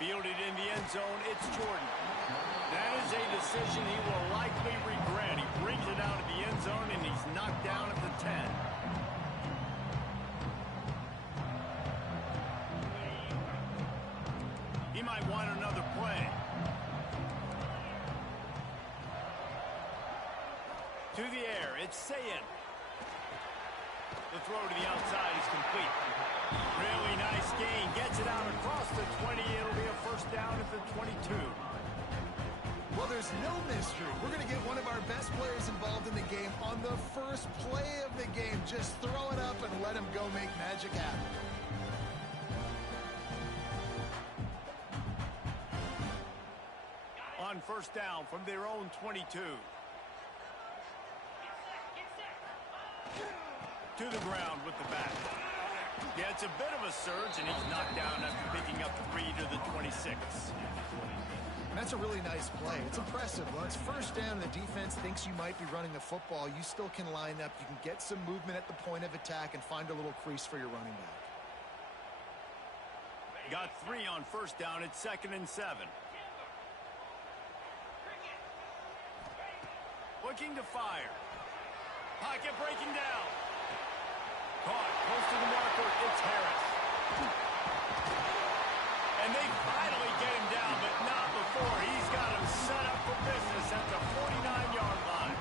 Fielded in the end zone, it's Jordan. That is a decision he will likely regret. He brings it out of the end zone, and he's knocked down at the 10. He might want another play. To the air, it's Sayin. The throw to the outside is complete. Really nice gain. Gets it out across the 20. It'll be a first down at the 22. Well, there's no mystery. We're going to get one of our best players involved in the game on the first play of the game. Just throw it up and let him go make magic happen. On first down from their own 22. To the ground with the back. Gets a bit of a surge, and he's knocked down after picking up 3 to the 26. That's a really nice play. It's impressive. Well, it's first down, and the defense thinks you might be running the football. You still can line up. You can get some movement at the point of attack and find a little crease for your running back. Got 3 on first down. It's 2nd and 7. Looking to fire. Pocket breaking down. Caught close to the marker. It's Harris. And they finally get him down, but not before. He's got him set up for business at the 49-yard line.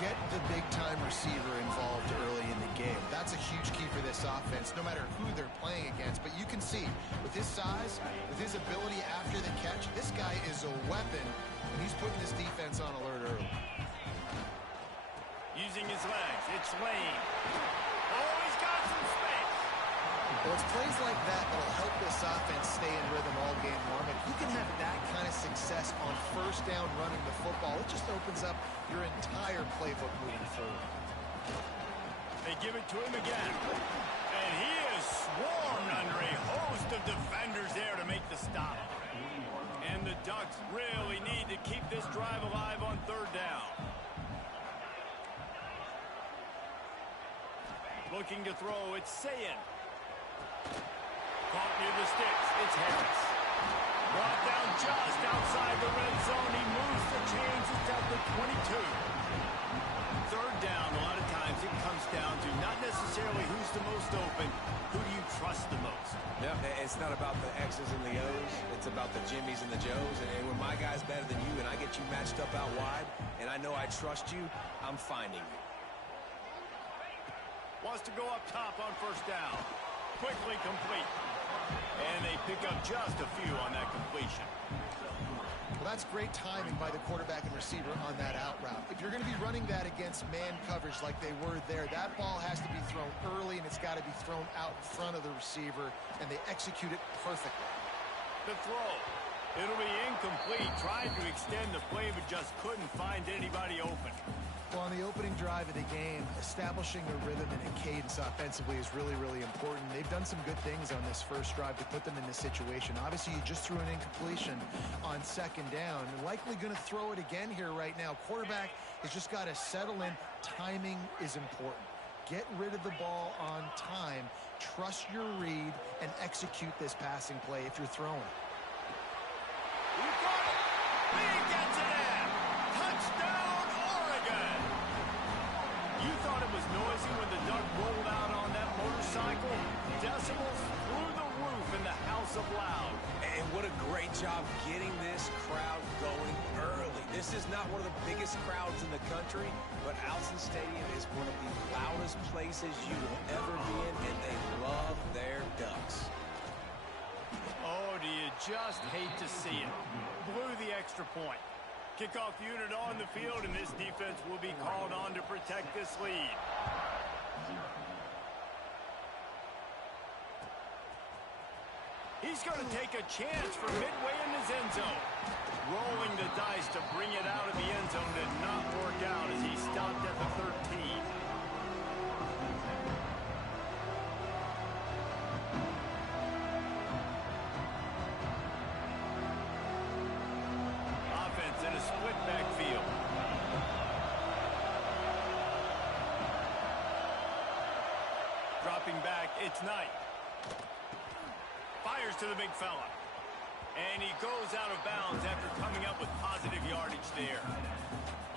Get the big-time receiver involved early in the game. That's a huge key for this offense, no matter who they're playing against. But you can see, with his size, with his ability after the catch, this guy is a weapon, and he's putting this defense on alert early. Using his legs, it's Lane. Oh, he's got some space. Well, it's plays like that that'll help this offense stay in rhythm all game long. If you can have that kind of success on first down running the football, it just opens up your entire playbook moving forward. They give it to him again. And he is swarmed under a host of defenders there to make the stop. And the Ducks really need to keep this drive alive on third down. Looking to throw, it's Sayin. Caught near the sticks, it's Harris. Brought down just outside the red zone. He moves the chains. It's at the 22. Third down, a lot of times it comes down to not necessarily who's the most open, who do you trust the most. Yeah, it's not about the X's and the O's. It's about the Jimmys and the Joes. And when my guy's better than you and I get you matched up out wide, and I know I trust you, I'm finding you. Wants to go up top on first down. Quickly complete. And they pick up just a few on that completion. Well, that's great timing by the quarterback and receiver on that out route. If you're going to be running that against man coverage like they were there, that ball has to be thrown early, and it's got to be thrown out in front of the receiver, and they execute it perfectly. The throw. It'll be incomplete. Tried to extend the play, but just couldn't find anybody open. Well, on the opening drive of the game, establishing a rhythm and a cadence offensively is really, really important. They've done some good things on this first drive to put them in this situation. Obviously, you just threw an incompletion on second down. Likely going to throw it again here right now. Quarterback has just got to settle in. Timing is important. Get rid of the ball on time. Trust your read and execute this passing play if you're throwing. He got it. He gets it in. Touchdown, Oregon. You thought it was noisy when the Duck rolled out on that motorcycle? Decibels through the roof in the House of Loud. And what a great job getting this crowd going early. This is not one of the biggest crowds in the country, but Allison Stadium is one of the loudest places you will ever be in, and they love their Ducks. Oh, do you just hate to see it? Blew the extra point. Kickoff unit on the field, and this defense will be called on to protect this lead. He's going to take a chance from midway in his end zone. Rolling the dice to bring it out of the end zone did not work out as he stopped at the 13. Offense in a split backfield. Dropping back, it's Knight. Fires to the big fella. And he goes out of bounds after coming up with positive yardage there.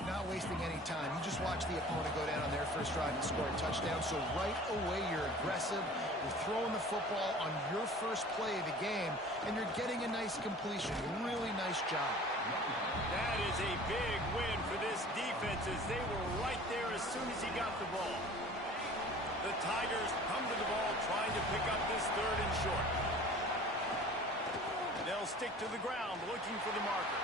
Not wasting any time. You just watch the opponent go down on their first drive and score a touchdown. So right away, you're aggressive. You're throwing the football on your first play of the game, and you're getting a nice completion. Really nice job. That is a big win for this defense as they were right there as soon as he got the ball. The Tigers come to the ball trying to pick up this third and short. They'll stick to the ground looking for the marker.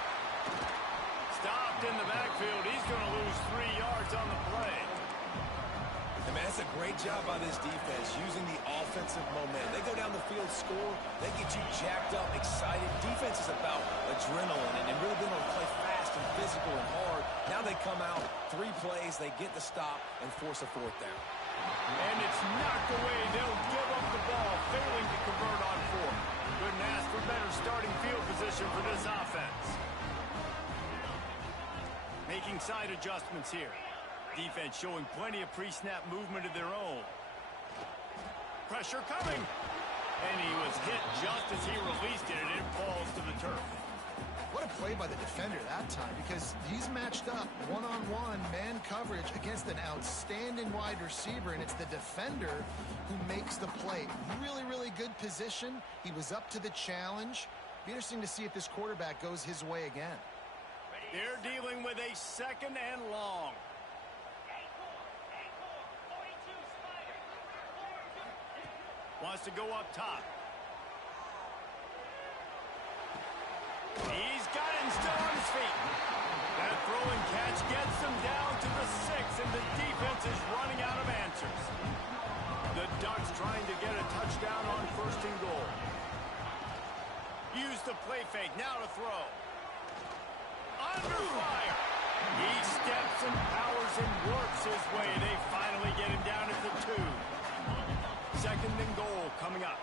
Stopped in the backfield. He's going to lose 3 yards on the play. And man, that's a great job by this defense using the offensive momentum. They go down the field, score, they get you jacked up, excited. Defense is about adrenaline and really being able to play fast and physical and hard. Now they come out, 3 plays, they get the stop and force a 4th down. And it's knocked away. They'll give up the ball, failing to convert on 4th. Couldn't ask for better starting field position for this offense. Making side adjustments here. Defense showing plenty of pre-snap movement of their own. Pressure coming. And he was hit just as he released it, and it falls to the turf. What a play by the defender that time, because he's matched up one-on-one man coverage against an outstanding wide receiver, and it's the defender who makes the play. Really, really good position. He was up to the challenge. Be interesting to see if this quarterback goes his way again. They're dealing with a 2nd and long. Wants to go up top. He's got him still on his feet. That throw and catch gets him down to the 6, and the defense is running out of answers. The Ducks trying to get a touchdown on 1st and goal. Use the play fake, now to throw. Under fire. He steps and powers and works his way. They finally get him down at the 2. 2nd and goal coming up.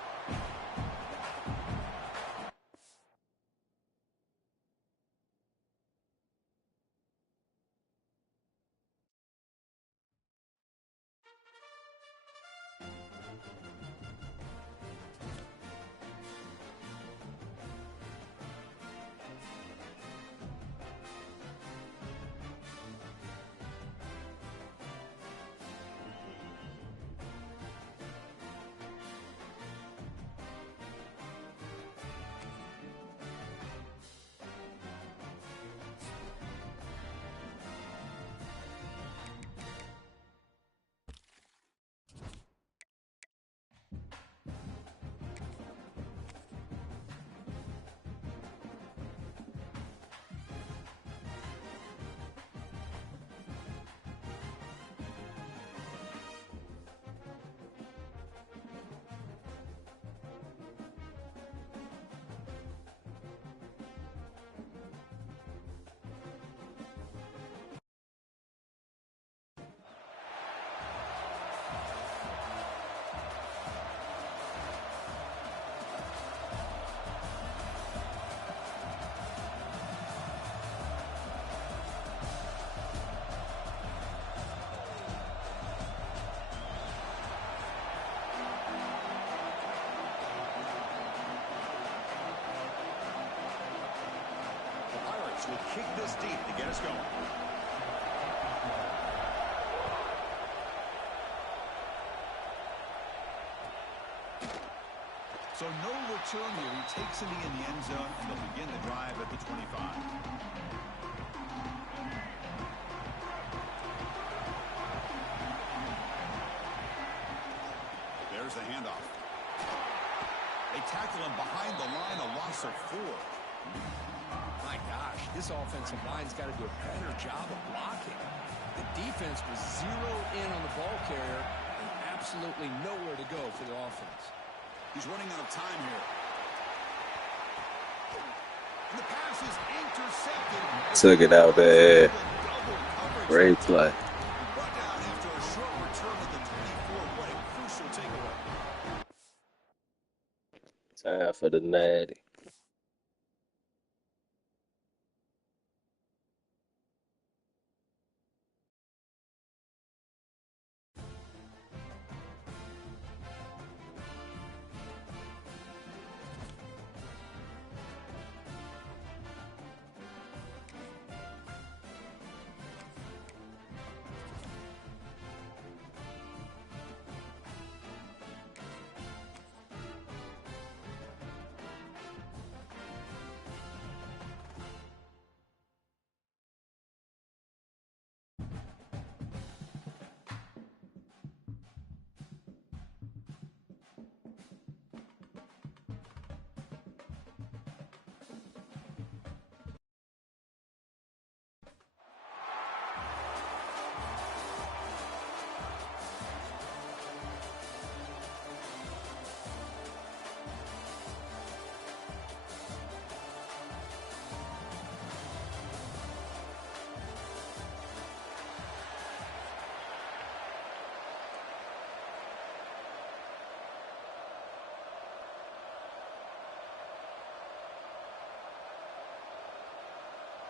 Will kick this deep to get us going. So no return here. He takes it in the end zone, and they'll begin the drive at the 25. There's the handoff. They tackle him behind the line, a loss of 4. My gosh, this offensive line's got to do a better job of blocking. The defense was zeroed in on the ball carrier and absolutely nowhere to go for the offense. He's running out of time here. And the pass is intercepted. Took it out there. Great play. Brought down after a short return at the 24. What a crucial takeaway. Time for the natty.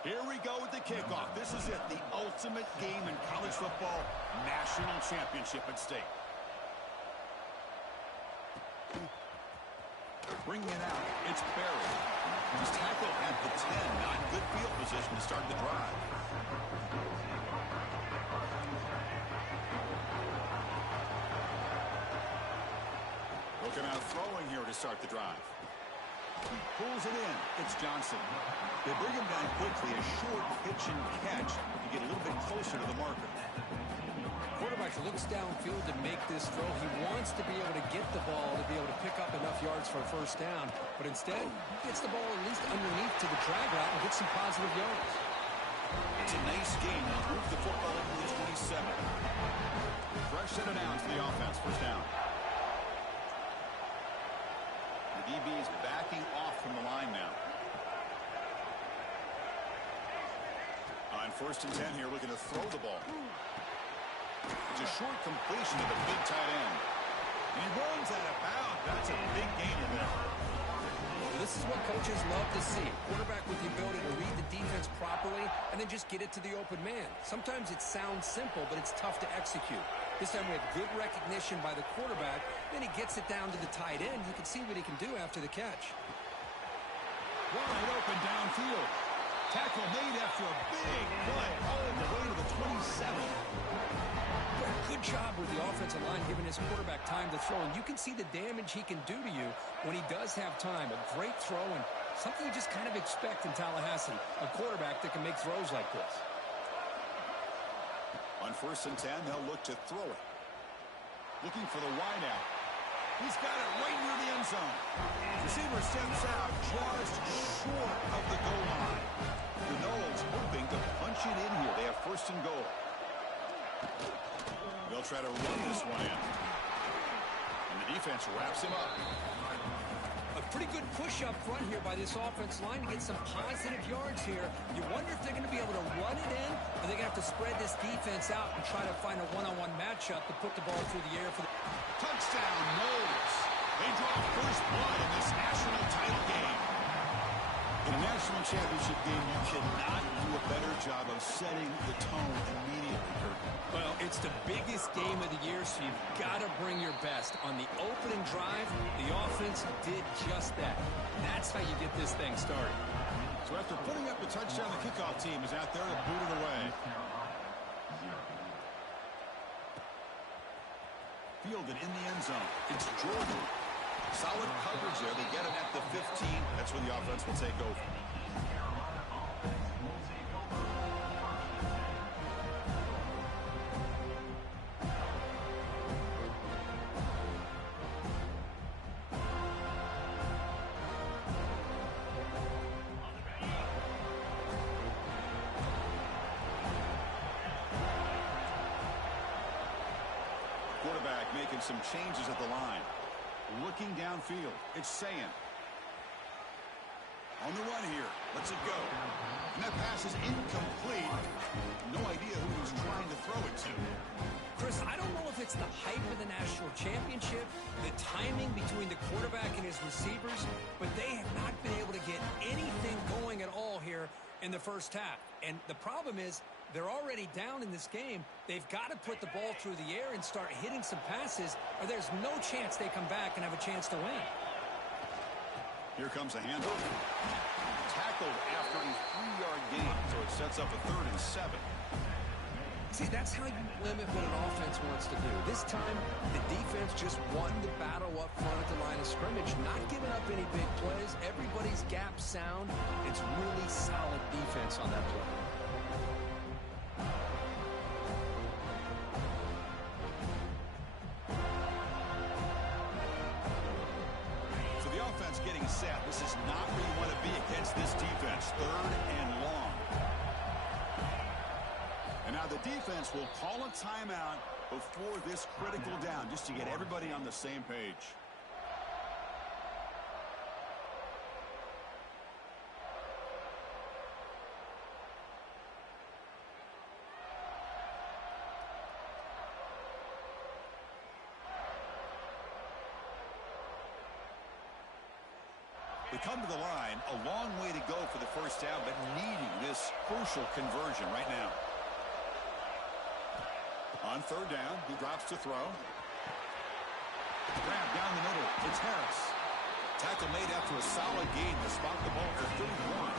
Here we go with the kickoff. This is it, the ultimate game in college football, national championship at stake. Bringing it out, it's Barry. He's tackled at the 10, not good field position to start the drive. Looking out throwing here to start the drive. He pulls it in. It's Johnson. They bring him down quickly. A short pitch and catch to get a little bit closer to the marker. Quarterback looks downfield to make this throw. He wants to be able to get the ball to be able to pick up enough yards for a first down. But instead, he gets the ball at least underneath to the drag route and gets some positive yards. It's a nice game. They'll move the football into the 27. Fresh set of downs for the offense. First down. The DB is backing off from the line now. On 1st and 10 here, looking to throw the ball. It's a short completion to the big tight end. And he runs out of bounds. That's a big gainer there. This is what coaches love to see. Quarterback with the ability to read the defense properly and then just get it to the open man. Sometimes it sounds simple, but it's tough to execute. This time we have good recognition by the quarterback. Then he gets it down to the tight end. You can see what he can do after the catch. Wide open downfield. Tackle made after a big play all the way to the 27. Good job with the offensive line giving his quarterback time to throw. And you can see the damage he can do to you when he does have time. A great throw and something you just kind of expect in Tallahassee. A quarterback that can make throws like this. On 1st and 10, they'll look to throw it. Looking for the wideout. He's got it right near the end zone. Receiver steps out just short of the goal line. The Noles hoping to punch it in here. They have 1st and goal. They'll try to run this one in. And the defense wraps him up. A pretty good push up front here by this offense line to get some positive yards here. You wonder if they're going to be able to run it in, or they're going to have to spread this defense out and try to find a one-on-one matchup to put the ball through the air for the touchdown, Noles. They draw first blood in this national title game. In a national championship game, you cannot do a better job of setting the tone immediately, Kurt. Well, it's the biggest game of the year, so you've got to bring your best. On the opening drive, the offense did just that. That's how you get this thing started. So after putting up the touchdown, the kickoff team is out there to boot it away. Fielded in the end zone. It's Jordan. Solid coverage there. They get it at the 15. That's where the offense will take over. Quarterback making some changes at the line. Looking downfield. It's Sayan. On the run here. Lets it go. And that pass is incomplete. No idea who he was trying to throw it to. Chris, I don't know if it's the hype of the national championship, the timing between the quarterback and his receivers, but they have not been able to get anything going at all here in the first half. And the problem is they're already down in this game. They've got to put the ball through the air and start hitting some passes, or there's no chance they come back and have a chance to win. Here comes a handoff. Tackled after a 3-yard gain, so it sets up a 3rd and 7. See, that's how you limit what an offense wants to do. This time, the defense just won the battle up front at the line of scrimmage, not giving up any big plays. Everybody's gap sound. It's really solid defense on that play. So the offense getting set. This is not where you want to be against this defense. 3rd and long. And now the defense will call a timeout before this critical down, just to get everybody on the same page. They come to the line, a long way to go for the first down, but needing this crucial conversion right now. On third down, he drops to throw. Grab down the middle. It's Harris. Tackle made after a solid gain to spot the ball for 31.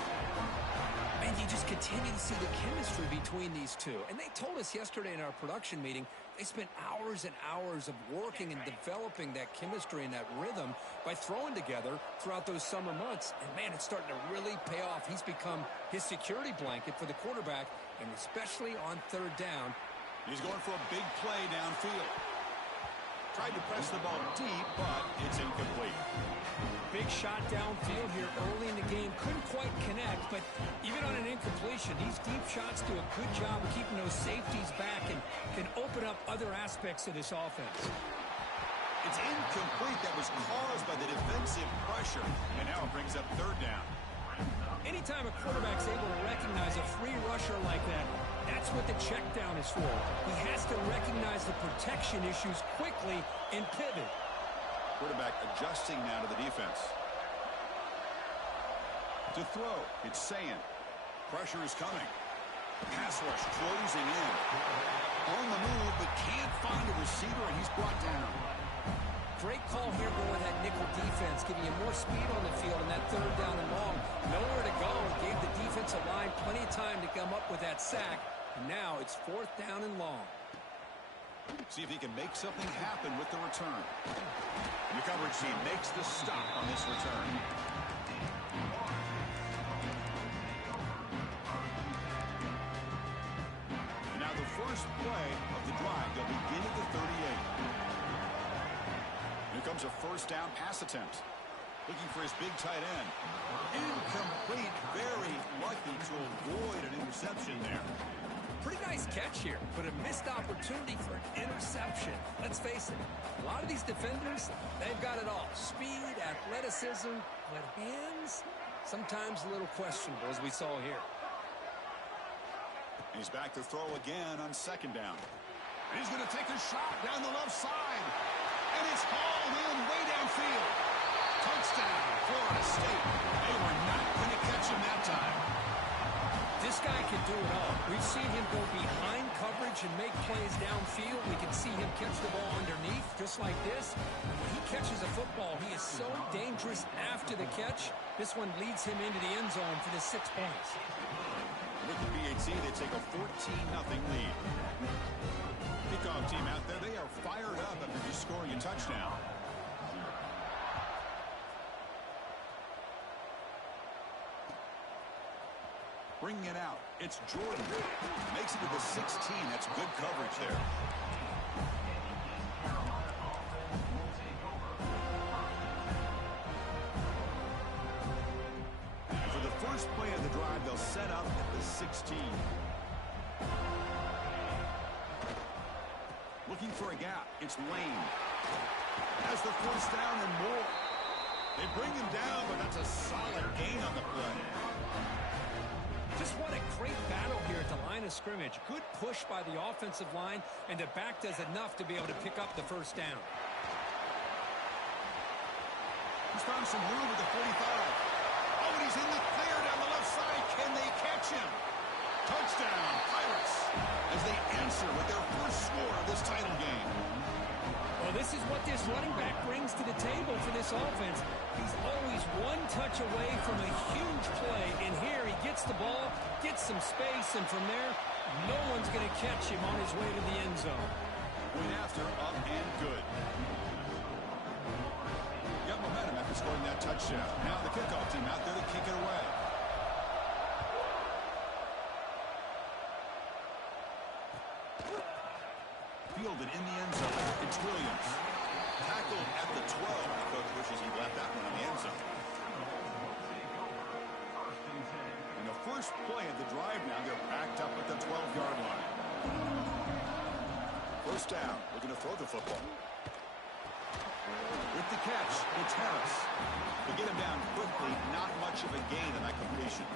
And you just continue to see the chemistry between these two. And they told us yesterday in our production meeting, they spent hours and hours of working and developing that chemistry and that rhythm by throwing together throughout those summer months. And, man, it's starting to really pay off. He's become his security blanket for the quarterback, and especially on third down. He's going for a big play downfield. Tried to press the ball deep, but it's incomplete. Big shot downfield here early in the game. Couldn't quite connect, but even on an incompletion, these deep shots do a good job of keeping those safeties back and can open up other aspects of this offense. It's incomplete. That was caused by the defensive pressure, and now it brings up third down. Anytime a quarterback's able to recognize a free rusher like that, that's what the check down is for. He has to recognize the protection issues quickly and pivot. Quarterback adjusting now to the defense. To throw, it's Sayan. Pressure is coming. Pass rush closing in. On the move, but can't find a receiver, and he's brought down. Great call here going with that nickel defense, giving you more speed on the field in that third down and long. Nowhere to go. Gave the defensive line plenty of time to come up with that sack. And now it's fourth down and long. See if he can make something happen with the return. The coverage team makes the stop on this return. Now the first play of the drive, they'll begin at the 38. Here comes a first down pass attempt. Looking for his big tight end. Incomplete. Very lucky to avoid an interception there. Pretty nice catch here, but a missed opportunity for an interception. Let's face it, a lot of these defenders, they've got it all. Speed, athleticism, but hands, sometimes a little questionable, as we saw here. He's back to throw again on second down. And he's going to take a shot down the left side. And it's hauled in way downfield. Touchdown, Florida State. They were not going to catch him that time. This guy can do it all. We've seen him go behind coverage and make plays downfield. We can see him catch the ball underneath, just like this. When he catches a football, he is so dangerous after the catch. This one leads him into the end zone for the 6 points. With the BHC, they take a 14-0 lead. Kickoff team out there, they are fired up after just scoring a touchdown. Bringing it out, it's Jordan. Makes it to the 16. That's good coverage there. And for the first play of the drive, they'll set up at the 16. Looking for a gap. It's Lane. Has the first down and more. They bring him down, but that's a solid gain on the play. Just what a great battle here at the line of scrimmage. Good push by the offensive line, and the back does enough to be able to pick up the first down. He's found some room at the 45. Oh, and he's in the clear down the left side. Can they catch him? Touchdown, Pirates, as they answer with their first score of this title game. Well, this is what this running back brings to the table for this offense. He's always one touch away from a huge play, and here he gets the ball, gets some space, and from there, no one's going to catch him on his way to the end zone. Went after, up and good. Got momentum after scoring that touchdown. Now the kickoff team out there to kick it away. Fielded in the end zone. It's Williams. Tackled at the 12. The coach wishes he left that one in the end zone. And the first play of the drive now, they're backed up at the 12-yard line. First down, looking to throw the football. With the catch, it's Harris. To get him down quickly, not much of a gain in that completion.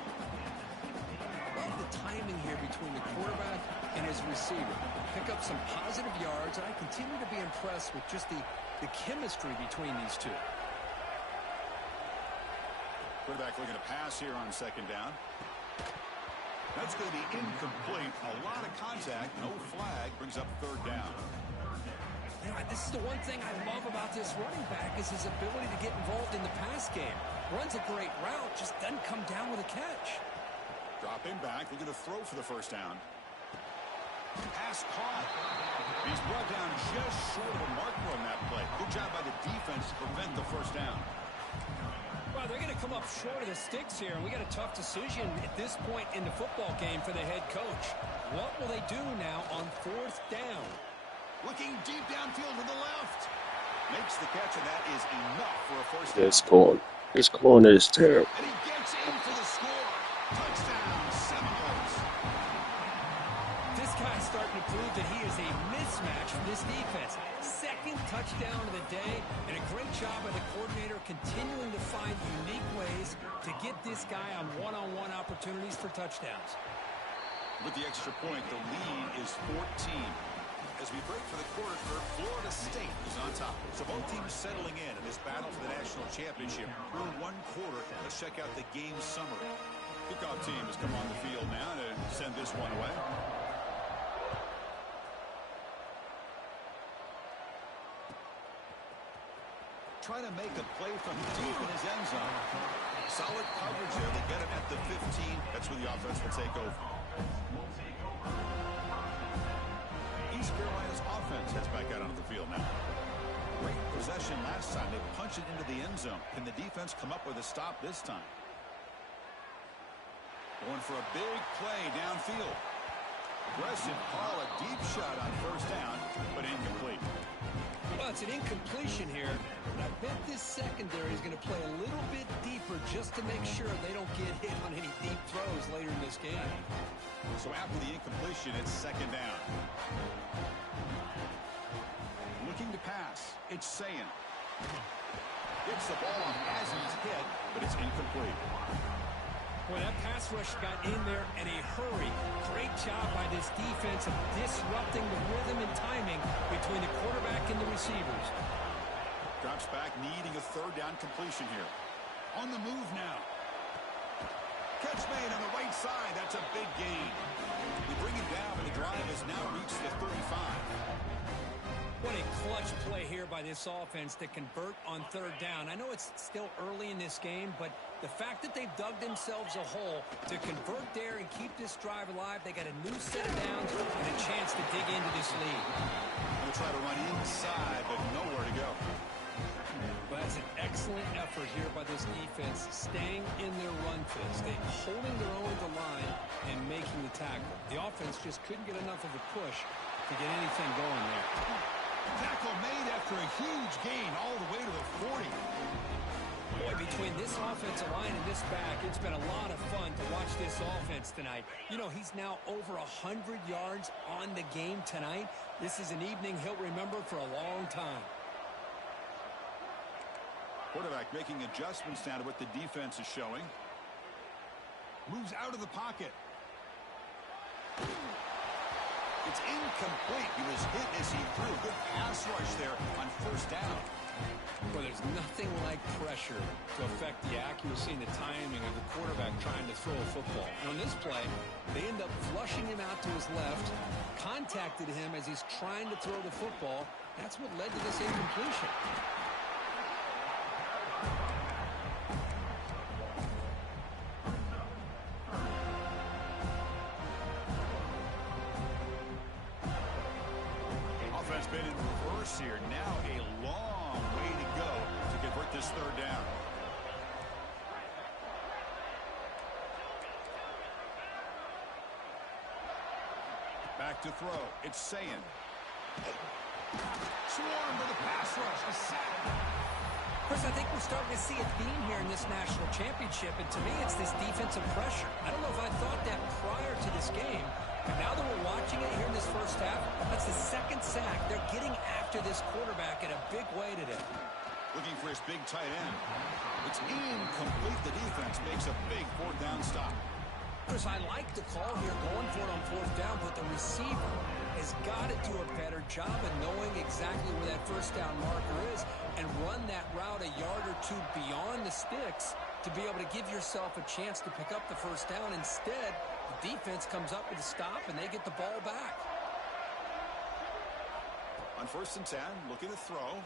Love the timing here between the quarterback and his receiver. Pick up some positive yards, and I continue to be impressed with just the chemistry between these two. Quarterback looking to pass here on second down. That's going to be incomplete. A lot of contact, no flag, brings up third down. You know, this is the one thing I love about this running back is his ability to get involved in the pass game. Runs a great route, just doesn't come down with a catch. Dropping back, looking to throw for the first down. Pass caught. He's brought down just short of a marker on that play. Good job by the defense to prevent the first down. Well, they're going to come up short of the sticks here, and we got a tough decision at this point in the football game for the head coach. What will they do now on fourth down? Looking deep downfield to the left. Makes the catch, and that is enough for a first down. This corner is terrible. And he gets in for the score. Touchdown, Seminoles. This guy's starting to prove that he is a mismatch for this defense. Second touchdown of the day, and a great job by the coordinator continuing to find unique ways to get this guy on one-on-one opportunities for touchdowns. With the extra point, the lead is 14. As we break for the quarter, Florida State is on top. So both teams settling in this battle for the national championship. Through one quarter, let's check out the game summary. Kickoff team has come on the field now to send this one away. Trying to make a play from deep in his end zone. Solid coverage there. They get him at the 15. That's where the offense will take over. East Carolina's offense heads back out onto the field now. Great possession last time. They punch it into the end zone. Can the defense come up with a stop this time? Going for a big play downfield. Aggressive call, a deep shot on first down, but incomplete. Well, it's an incompletion here, and I bet this secondary is going to play a little bit deeper just to make sure they don't get hit on any deep throws later in this game. So after the incompletion, it's second down. Looking to pass. It's Sayin. Gets the ball as he's hit, but it's incomplete. Well, that pass rush got in there in a hurry. Great job by this defense of disrupting the rhythm and timing between the quarterback and the receivers. Drops back, needing a third down completion here. On the move now. Catch made on the right side. That's a big gain. We bring him down, but the drive has now reached the 35. What a clutch play here by this offense to convert on third down. I know it's still early in this game, but the fact that they've dug themselves a hole to convert there and keep this drive alive, they got a new set of downs and a chance to dig into this lead. They'll try to run inside, but nowhere to go. But that's an excellent effort here by this defense, staying in their run fit, staying holding their own at the line and making the tackle. The offense just couldn't get enough of a push to get anything going there. Tackle made after a huge gain all the way to the 40. Boy, between this offensive line and this back, it's been a lot of fun to watch this offense tonight. You know, he's now over 100 yards on the game tonight. This is an evening he'll remember for a long time. Quarterback making adjustments now to what the defense is showing. Moves out of the pocket. It's incomplete. He was hit as he threw. Good pass rush there on first down. Well, there's nothing like pressure to affect the accuracy and the timing of the quarterback trying to throw a football. And on this play, they end up flushing him out to his left, contacted him as he's trying to throw the football. That's what led to this incompletion. Offense been in reverse here. Now a long way to go to convert this third down. Back to throw. It's Sayin. Swarmed by the pass rush. A sack. Chris, I think we're starting to see a theme here in this national championship, and to me it's this defensive pressure. I don't know if I thought that prior to this game, but now that we're watching it here in this first half, that's the second sack. They're getting after this quarterback in a big way today. Looking for his big tight end. It's incomplete. The defense makes a big fourth down stop. Chris, I like the call here, going for it on fourth down, but the receiver has got to do a better job of knowing exactly where that first down marker is and run that route a yard or two beyond the sticks to be able to give yourself a chance to pick up the first down. Instead, the defense comes up with a stop, and they get the ball back. On 1st and 10, looking to throw.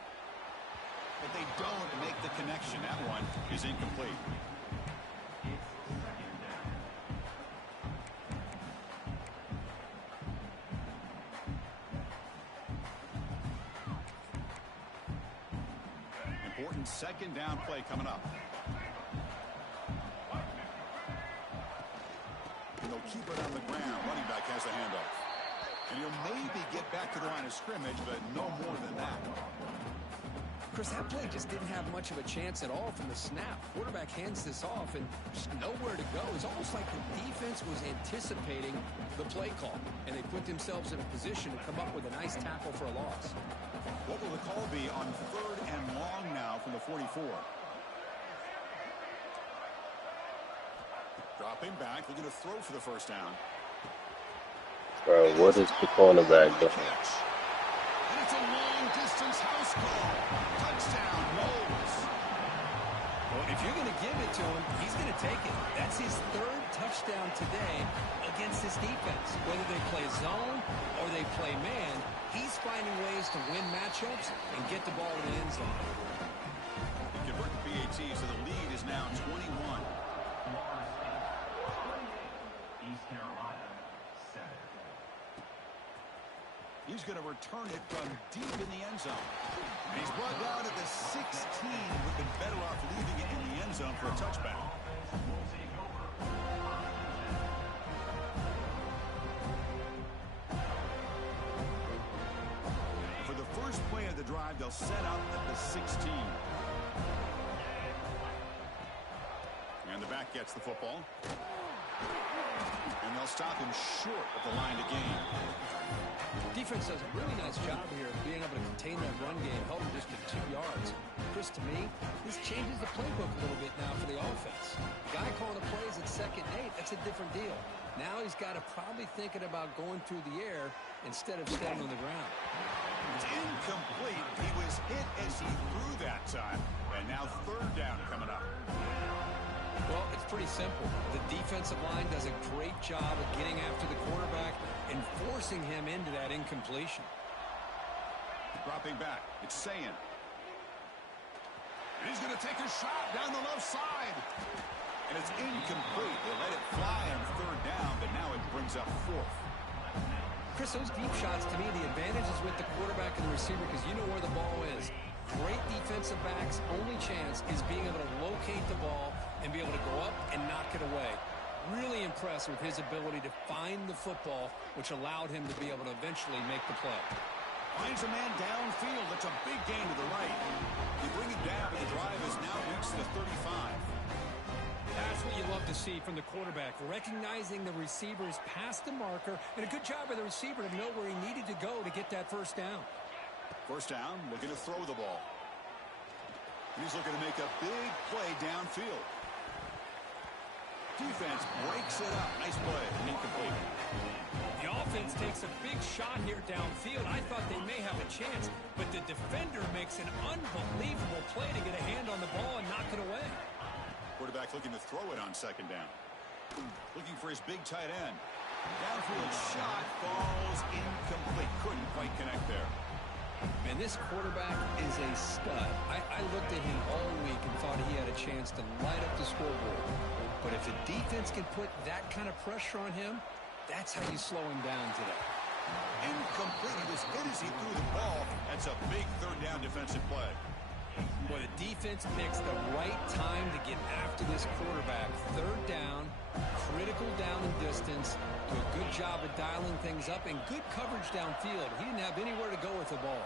But they don't make the connection. That one is incomplete. Important 2nd down play coming up. And they'll keep it on the ground. Running back has the handoff. And he'll maybe get back to the line of scrimmage, but no more than that. Chris, that play just didn't have much of a chance at all from the snap. Quarterback hands this off and just nowhere to go. It's almost like the defense was anticipating the play call, and they put themselves in a position to come up with a nice tackle for a loss. What will the call be on 3rd and long now from the 44? Dropping back, looking to throw for the first down. Bro, what is the cornerback doing? And it's a long-distance house call. Touchdown, Wolves. Well, if you're going to give it to him, he's going to take it. That's his 3rd touchdown today against this defense. Whether they play zone or they play man, he's finding ways to win matchups and get the ball in the end zone. Convert to PAT, so the lead is now 21. He's going to return it from deep in the end zone. And he's brought down at the 16. Would have been better off leaving it in the end zone for a touchback. For the first play of the drive, they'll set up at the 16. And the back gets the football. And they'll stop him short of the line to gain. Defense does a really nice job here of being able to contain that run game, held him just to 2 yards. Chris, to me, this changes the playbook a little bit now for the offense. The guy calling the plays at 2nd and 8, that's a different deal. Now he's got to probably thinking about going through the air instead of staying on the ground. It's incomplete. He was hit as he threw that time. And now 3rd down coming up. Well, it's pretty simple. The defensive line does a great job of getting after the quarterback and forcing him into that incompletion. Dropping back. It's Sayin. And he's going to take a shot down the left side. And it's incomplete. They let it fly on 3rd down, but now it brings up 4th. Chris, those deep shots, to me, the advantage is with the quarterback and the receiver because you know where the ball is. Great defensive backs' only chance is being able to locate the ball and be able to go up and knock it away. Really impressed with his ability to find the football, which allowed him to be able to eventually make the play. Finds a man downfield. That's a big gain to the right. You bring it down, but the drive has now reached the 35. That's what you love to see from the quarterback, recognizing the receiver's past the marker, and a good job by the receiver to know where he needed to go to get that first down. First down, looking to throw the ball. He's looking to make a big play downfield. Defense breaks it up. Nice play. Incomplete. The offense takes a big shot here downfield. I thought they may have a chance, but the defender makes an unbelievable play to get a hand on the ball and knock it away. Quarterback looking to throw it on 2nd down. Looking for his big tight end. Downfield shot falls incomplete. Couldn't quite connect there. And this quarterback is a stud. I looked at him all week and thought he had a chance to light up the scoreboard. But if the defense can put that kind of pressure on him, that's how you slow him down today. Incomplete. He was hit as he threw the ball. That's a big 3rd down defensive play. Well, the defense picks the right time to get after this quarterback. 3rd down, critical down and distance. Do a good job of dialing things up and good coverage downfield. He didn't have anywhere to go with the ball.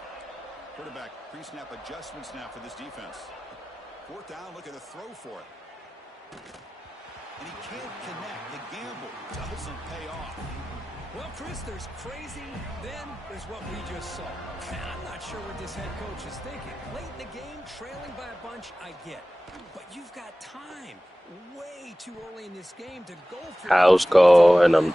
Quarterback pre-snap adjustments now for this defense. 4th down, looking to throw for it. And he can't connect. The gamble doesn't pay off. Well, Chris, there's crazy, then there's what we just saw. I'm not sure what this head coach is thinking. Late in the game, trailing by a bunch, I get. But you've got time. way too early in this game to go for House call, and I'm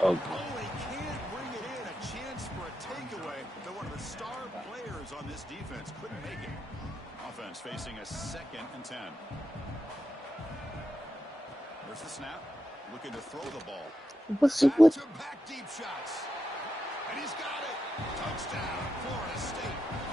Oh, he can't bring it in. A chance for a takeaway that one of the star players on this defense couldn't make it. Offense facing a 2nd and 10. There's the snap. Looking to throw the ball. what's it? Back-to-back deep shots. And he's got it. Touchdown, Florida State.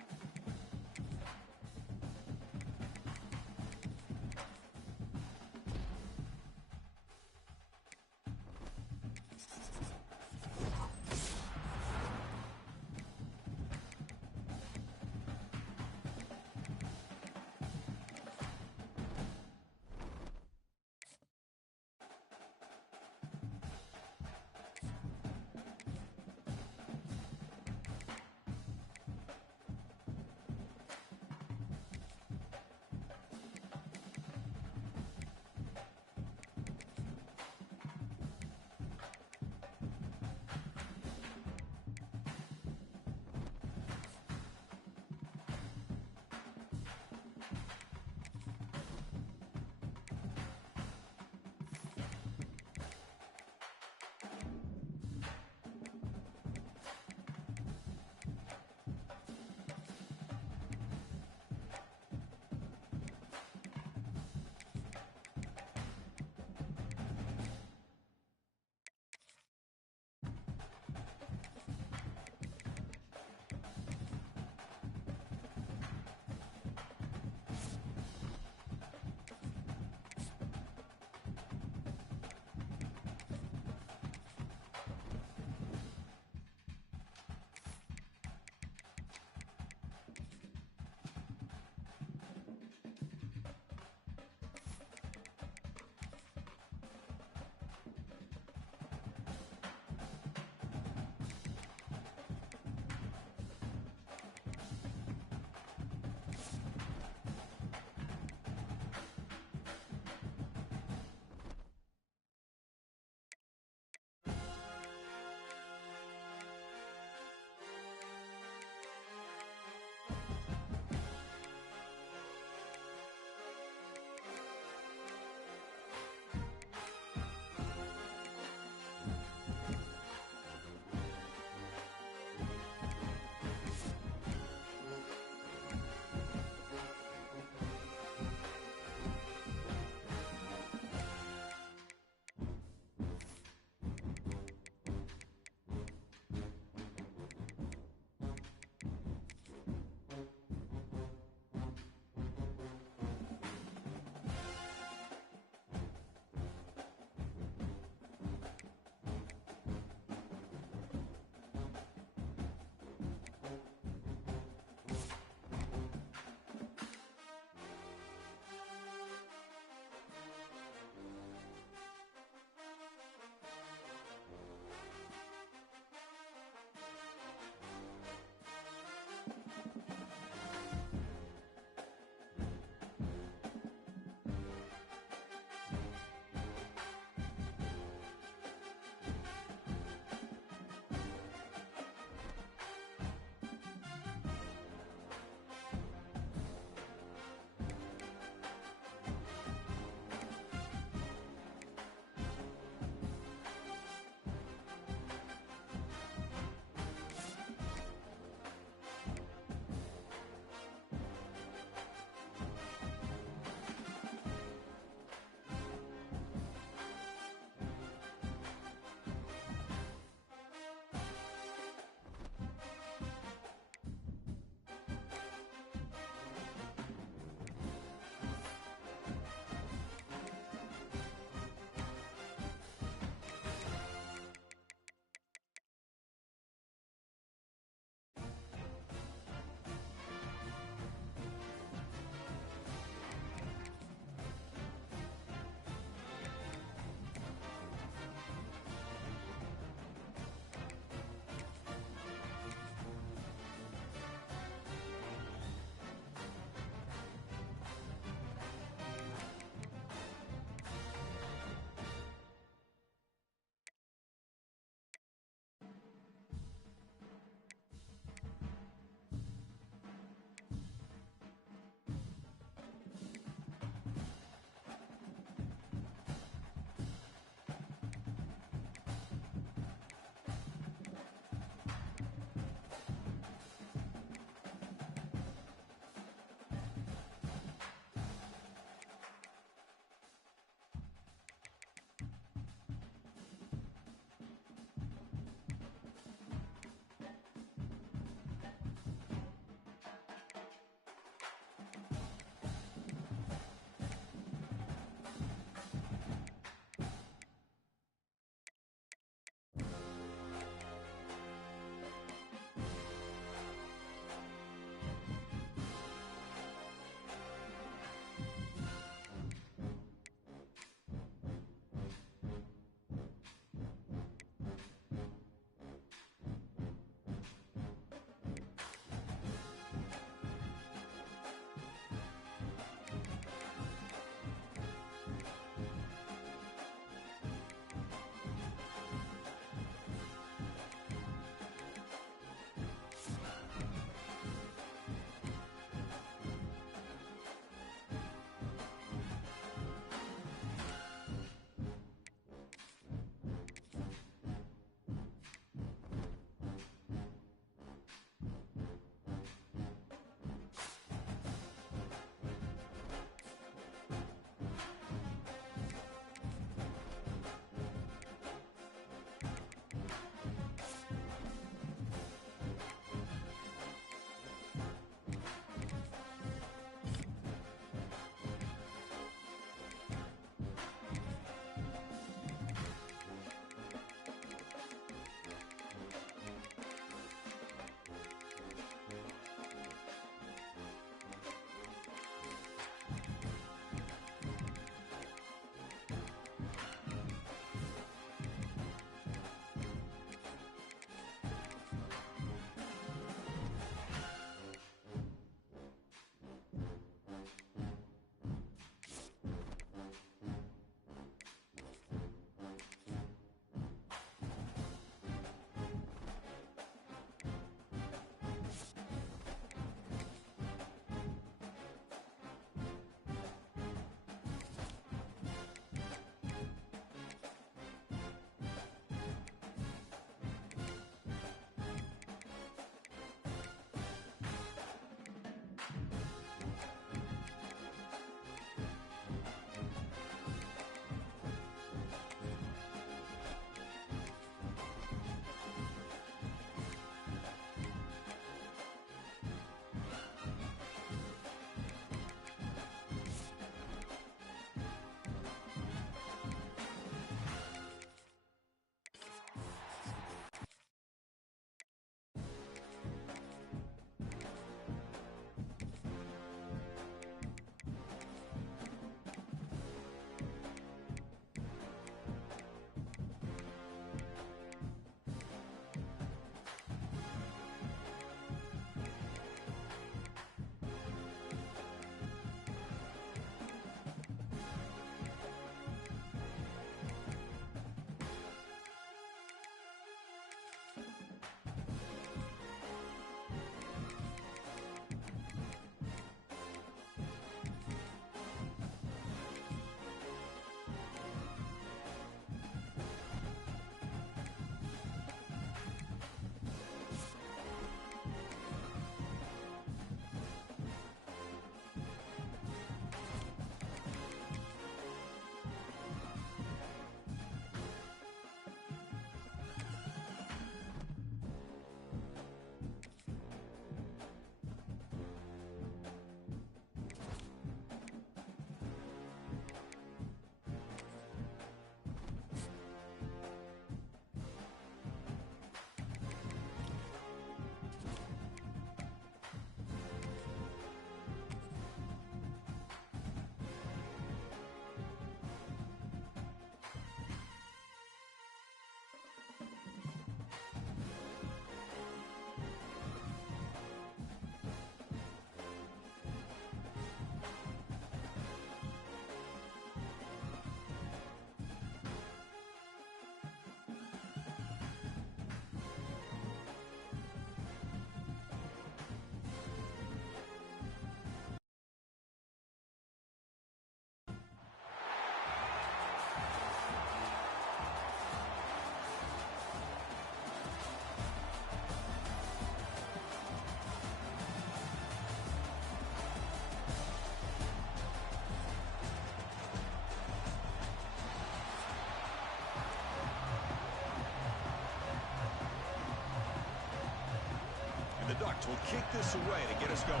Ducks will kick this away to get us going.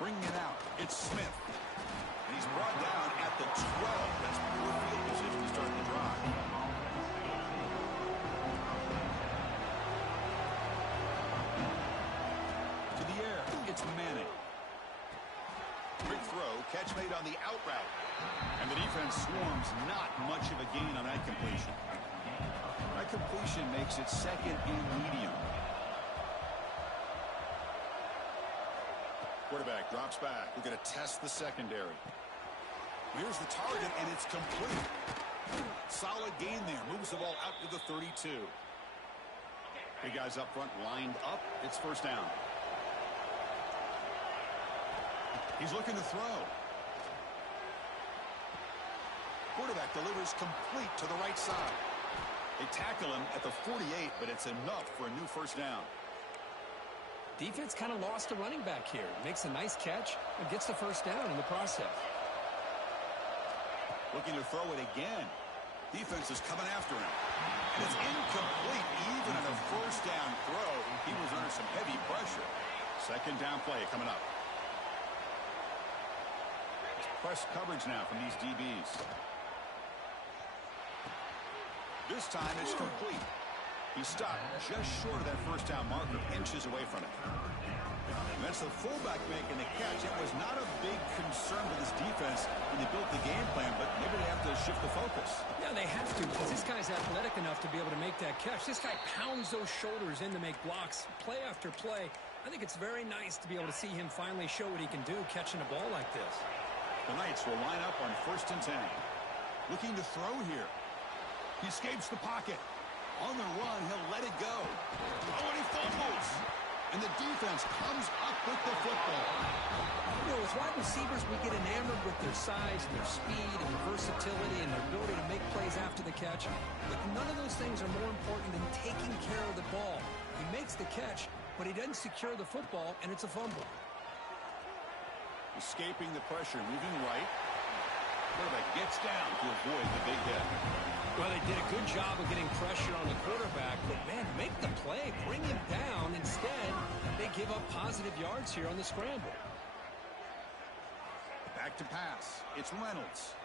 Bringing it out, it's Smith. And he's brought down at the 12. That's poor field position to start the drive. To the air, it's Manning. Quick throw, catch made on the out route. And the defense swarms, not much of a gain on that completion. That completion makes it second and medium. Quarterback drops back. We're going to test the secondary. Here's the target, and it's complete. Solid gain there. Moves the ball out to the 32. Big guys up front lined up. It's first down. He's looking to throw. Quarterback delivers complete to the right side. They tackle him at the 48, but it's enough for a new first down. Defense kind of lost a running back here. Makes a nice catch and gets the first down in the process. Looking to throw it again. Defense is coming after him. And it's incomplete. Even on a first down throw, he was under some heavy pressure. Second down play coming up. Press coverage now from these DBs. This time it's complete. He stopped just short of that first down marker, inches away from it. And that's the fullback making the catch. It was not a big concern for this defense when they built the game plan, but maybe they have to shift the focus. Yeah, they have to, because this guy's athletic enough to be able to make that catch. This guy pounds those shoulders in to make blocks, play after play. I think it's very nice to be able to see him finally show what he can do catching a ball like this. The Knights will line up on 1st and 10. Looking to throw here. He escapes the pocket. On the run, he'll let it go. Oh, and he fumbles. And the defense comes up with the football. You know, as wide receivers, we get enamored with their size and their speed and their versatility and their ability to make plays after the catch. But none of those things are more important than taking care of the ball. He makes the catch, but he doesn't secure the football, and it's a fumble. Escaping the pressure, moving right. Quarterback gets down to avoid the big hit. Well, they did a good job of getting pressure on the quarterback, but, man, make the play, bring him down. Instead, they give up positive yards here on the scramble. Back to pass. It's Reynolds.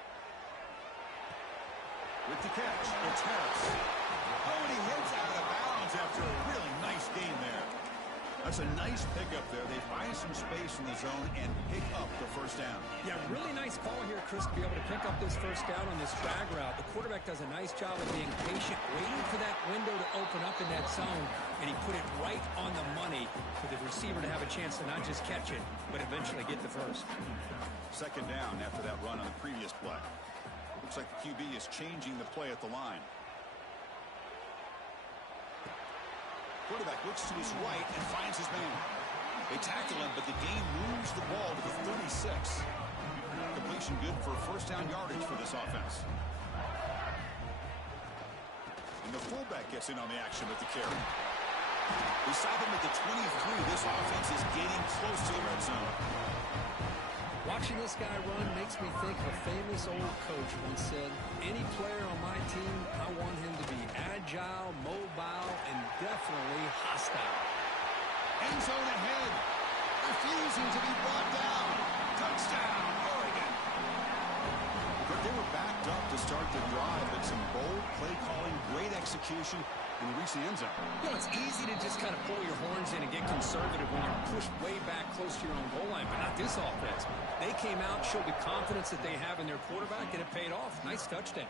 With the catch, it's Harris. Oh, and he hits out of bounds after a really nice gain there. That's a nice pickup there. They find some space in the zone and pick up the first down. Yeah, really nice call here, Chris, to be able to pick up this first down on this drag route. The quarterback does a nice job of being patient, waiting for that window to open up in that zone, and he put it right on the money for the receiver to have a chance to not just catch it, but eventually get the first. Second down after that run on the previous play. Looks like the QB is changing the play at the line. Quarterback looks to his right and finds his man. They tackle him, but the game moves the ball to the 36. Completion good for first down yardage for this offense. And the fullback gets in on the action with the carry. We saw them at the 23. This offense is getting close to the red zone. Watching this guy run makes me think of a famous old coach once said, any player on my team, I want him to be agile, mobile, and definitely hostile. End zone ahead. Refusing to be brought down. Touchdown, Oregon. But they were backed up to start the drive, but some bold play calling, great execution, and they reach the end zone. You know, it's easy to just kind of pull your horns in and get conservative when you're pushed way back close to your own goal line, but not this offense. They came out, showed the confidence that they have in their quarterback, and it paid off. Nice touchdown.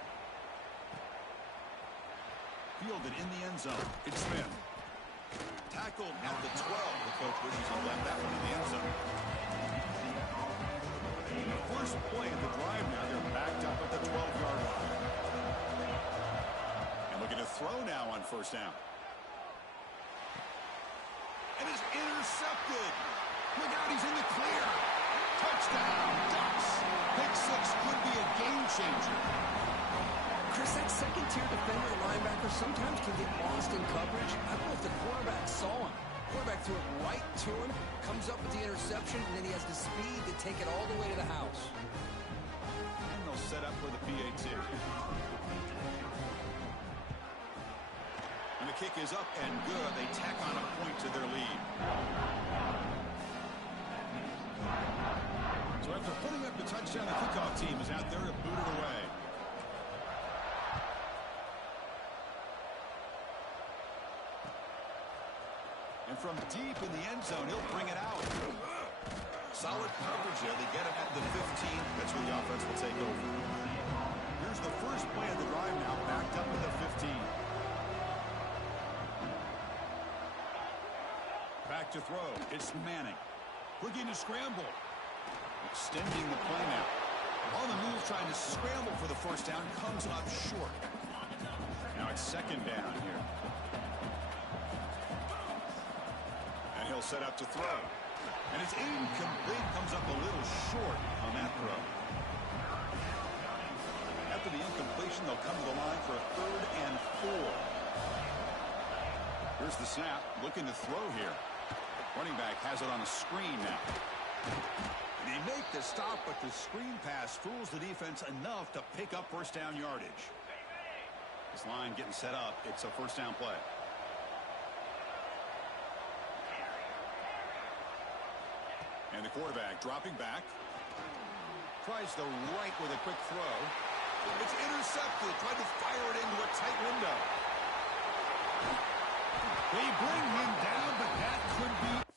Fielded in the end zone. It's Smith. Tackled at the 12. The coach wishes he left that one in the end zone. The first play of the drive now, they're backed up at the 12-yard line. And looking to throw now on first down. And it's intercepted. Look out, he's in the clear. Touchdown, Ducks. Pick six could be a game changer. Chris, that second-tier defender or linebacker sometimes can get lost in coverage. I don't know if the quarterback saw him. Quarterback threw it right to him, comes up with the interception, and then he has the speed to take it all the way to the house. And they'll set up for the PAT. And the kick is up and good. They tack on a point to their lead. So after putting up the touchdown, the kickoff team is out there to boot it away. And from deep in the end zone, he'll bring it out. Solid coverage there. They get it at the 15. That's where the offense will take over. Here's the first play of the drive now, backed up to the 15. Back to throw. It's Manning. Looking to scramble. Extending the play now. On the move, trying to scramble for the first down. Comes up short. Now it's second down here. And he'll set up to throw. And it's incomplete. Comes up a little short on that throw. After the incompletion, they'll come to the line for a 3rd and 4. Here's the snap. Looking to throw here. Running back has it on a screen now. And they make the stop, but the screen pass fools the defense enough to pick up first down yardage. This line getting set up. It's a first down play. And the quarterback dropping back. Tries the right with a quick throw. It's intercepted. Tried to fire it into a tight window. They bring him down, but that could be...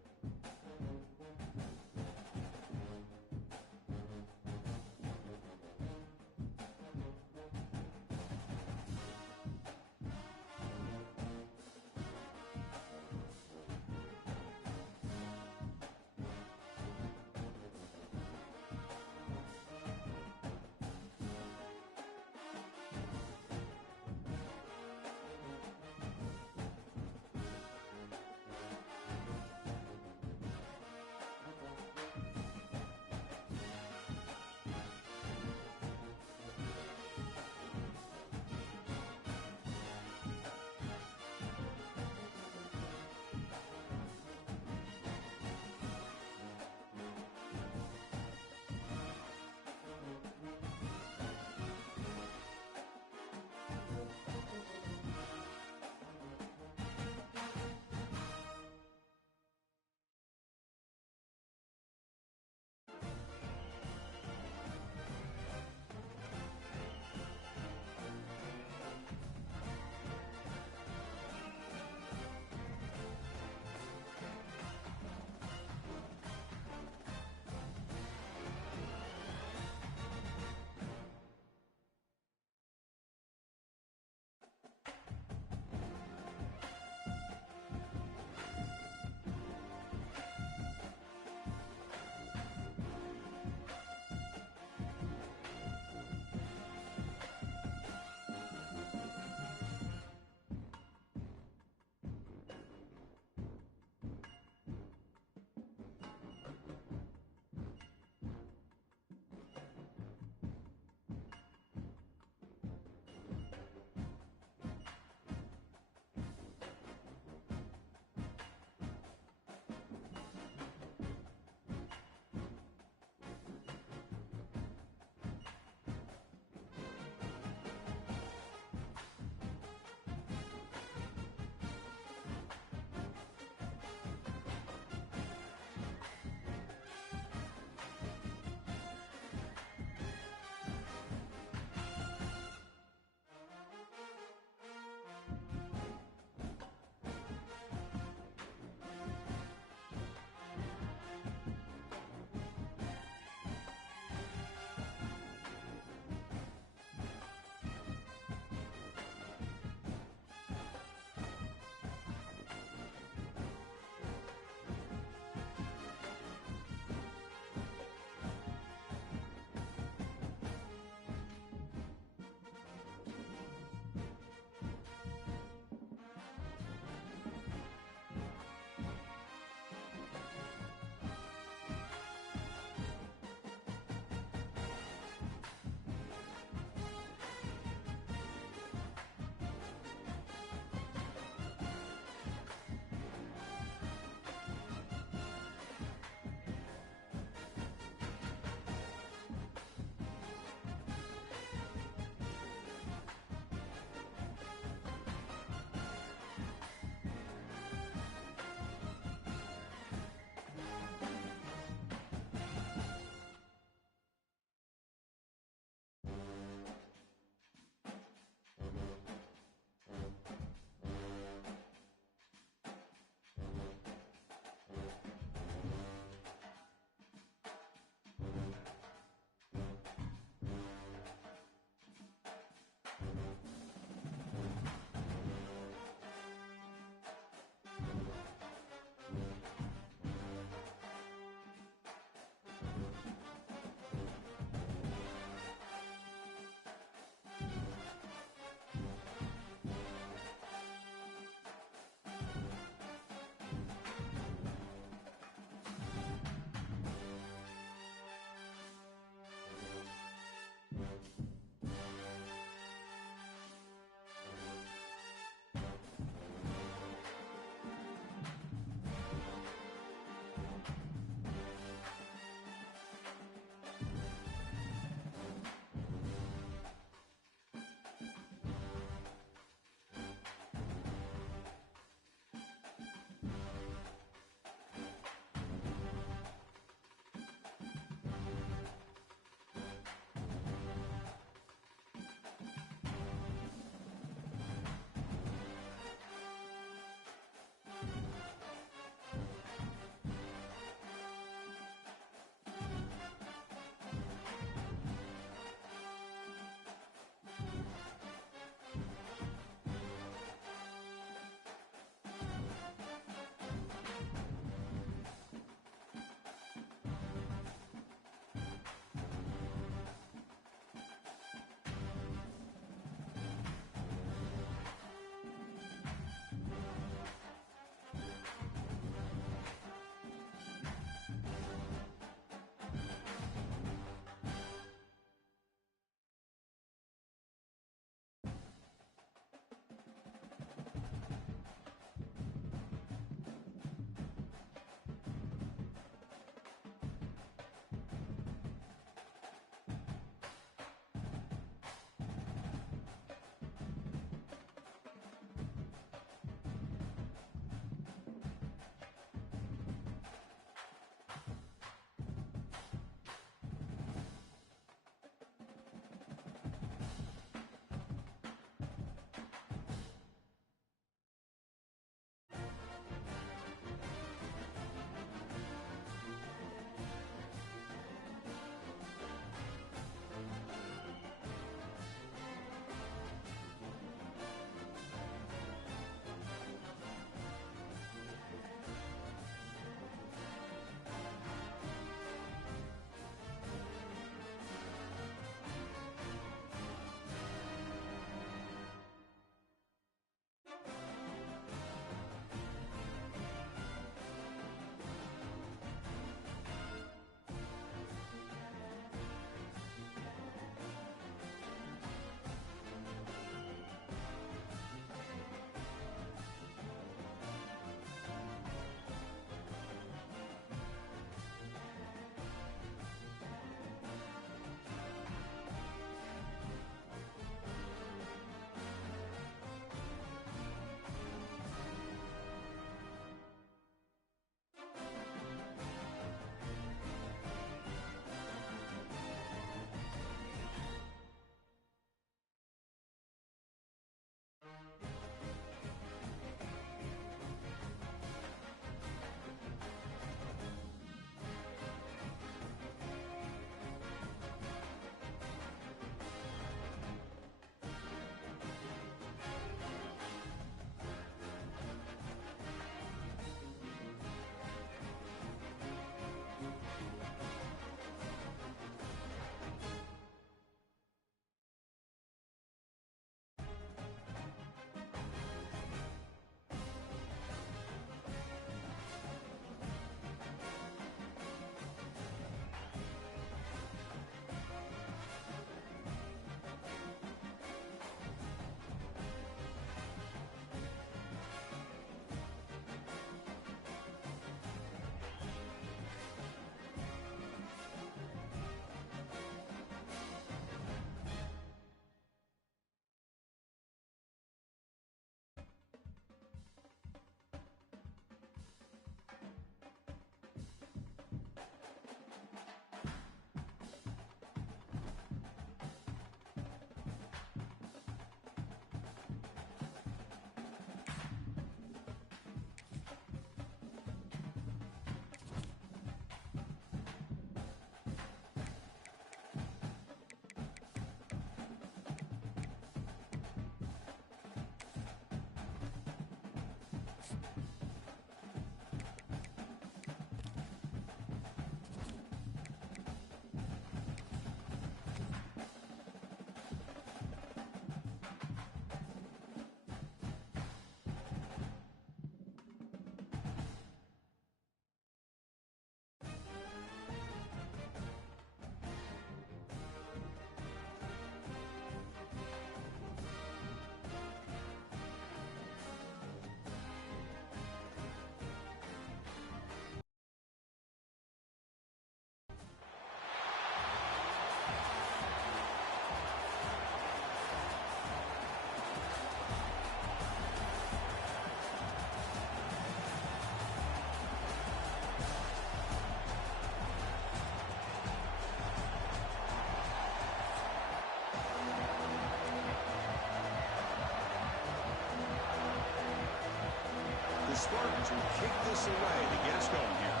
The Spartans will kick this away to get us going here.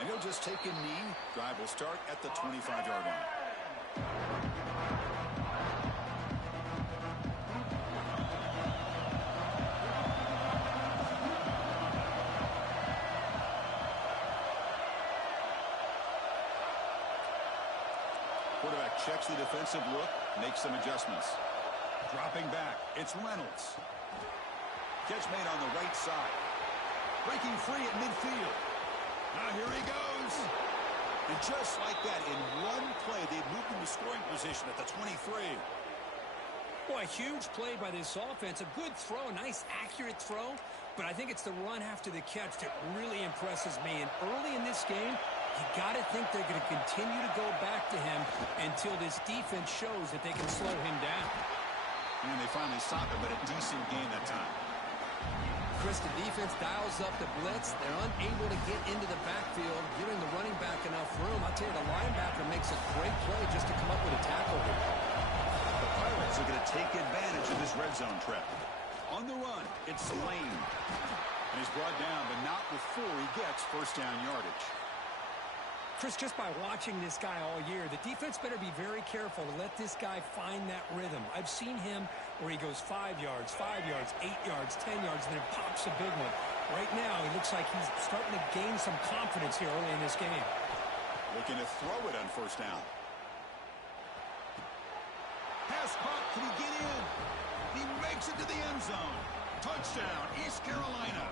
And he'll just take a knee. Drive will start at the 25-yard line. Quarterback checks the defensive look, makes some adjustments. Dropping back, it's Reynolds. Catch made on the right side. Breaking free at midfield. Now here he goes. And just like that, in one play, they've moved into scoring position at the 23. Boy, huge play by this offense. A good throw, a nice accurate throw. But I think it's the run after the catch that really impresses me. And early in this game, you got to think they're going to continue to go back to him until this defense shows that they can slow him down. And they finally stopped him, but a decent game that time. Chris, the defense dials up the blitz. They're unable to get into the backfield, giving the running back enough room. I'll tell you, the linebacker makes a great play just to come up with a tackle here. The Pirates are going to take advantage of this red zone trap. On the run, it's Lane. And he's brought down, but not before he gets first down yardage. Chris, just by watching this guy all year, the defense better be very careful to let this guy find that rhythm. I've seen him where he goes 5 yards, 5 yards, 8 yards, 10 yards, and then pops a big one. Right now, it looks like he's starting to gain some confidence here early in this game. Looking to throw it on first down. Pass caught. Can he get in? He makes it to the end zone. Touchdown, East Carolina.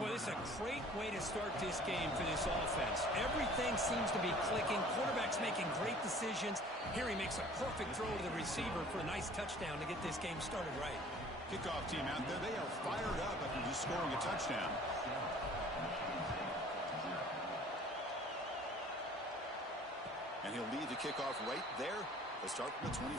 Well, this is a great way to start this game for this offense. Everything seems to be clicking. Quarterback's making great decisions. Here he makes a perfect throw to the receiver for a nice touchdown to get this game started right. Kickoff team out there. They are fired up after just scoring a touchdown. And he'll lead the kickoff right there. They'll start from the 25.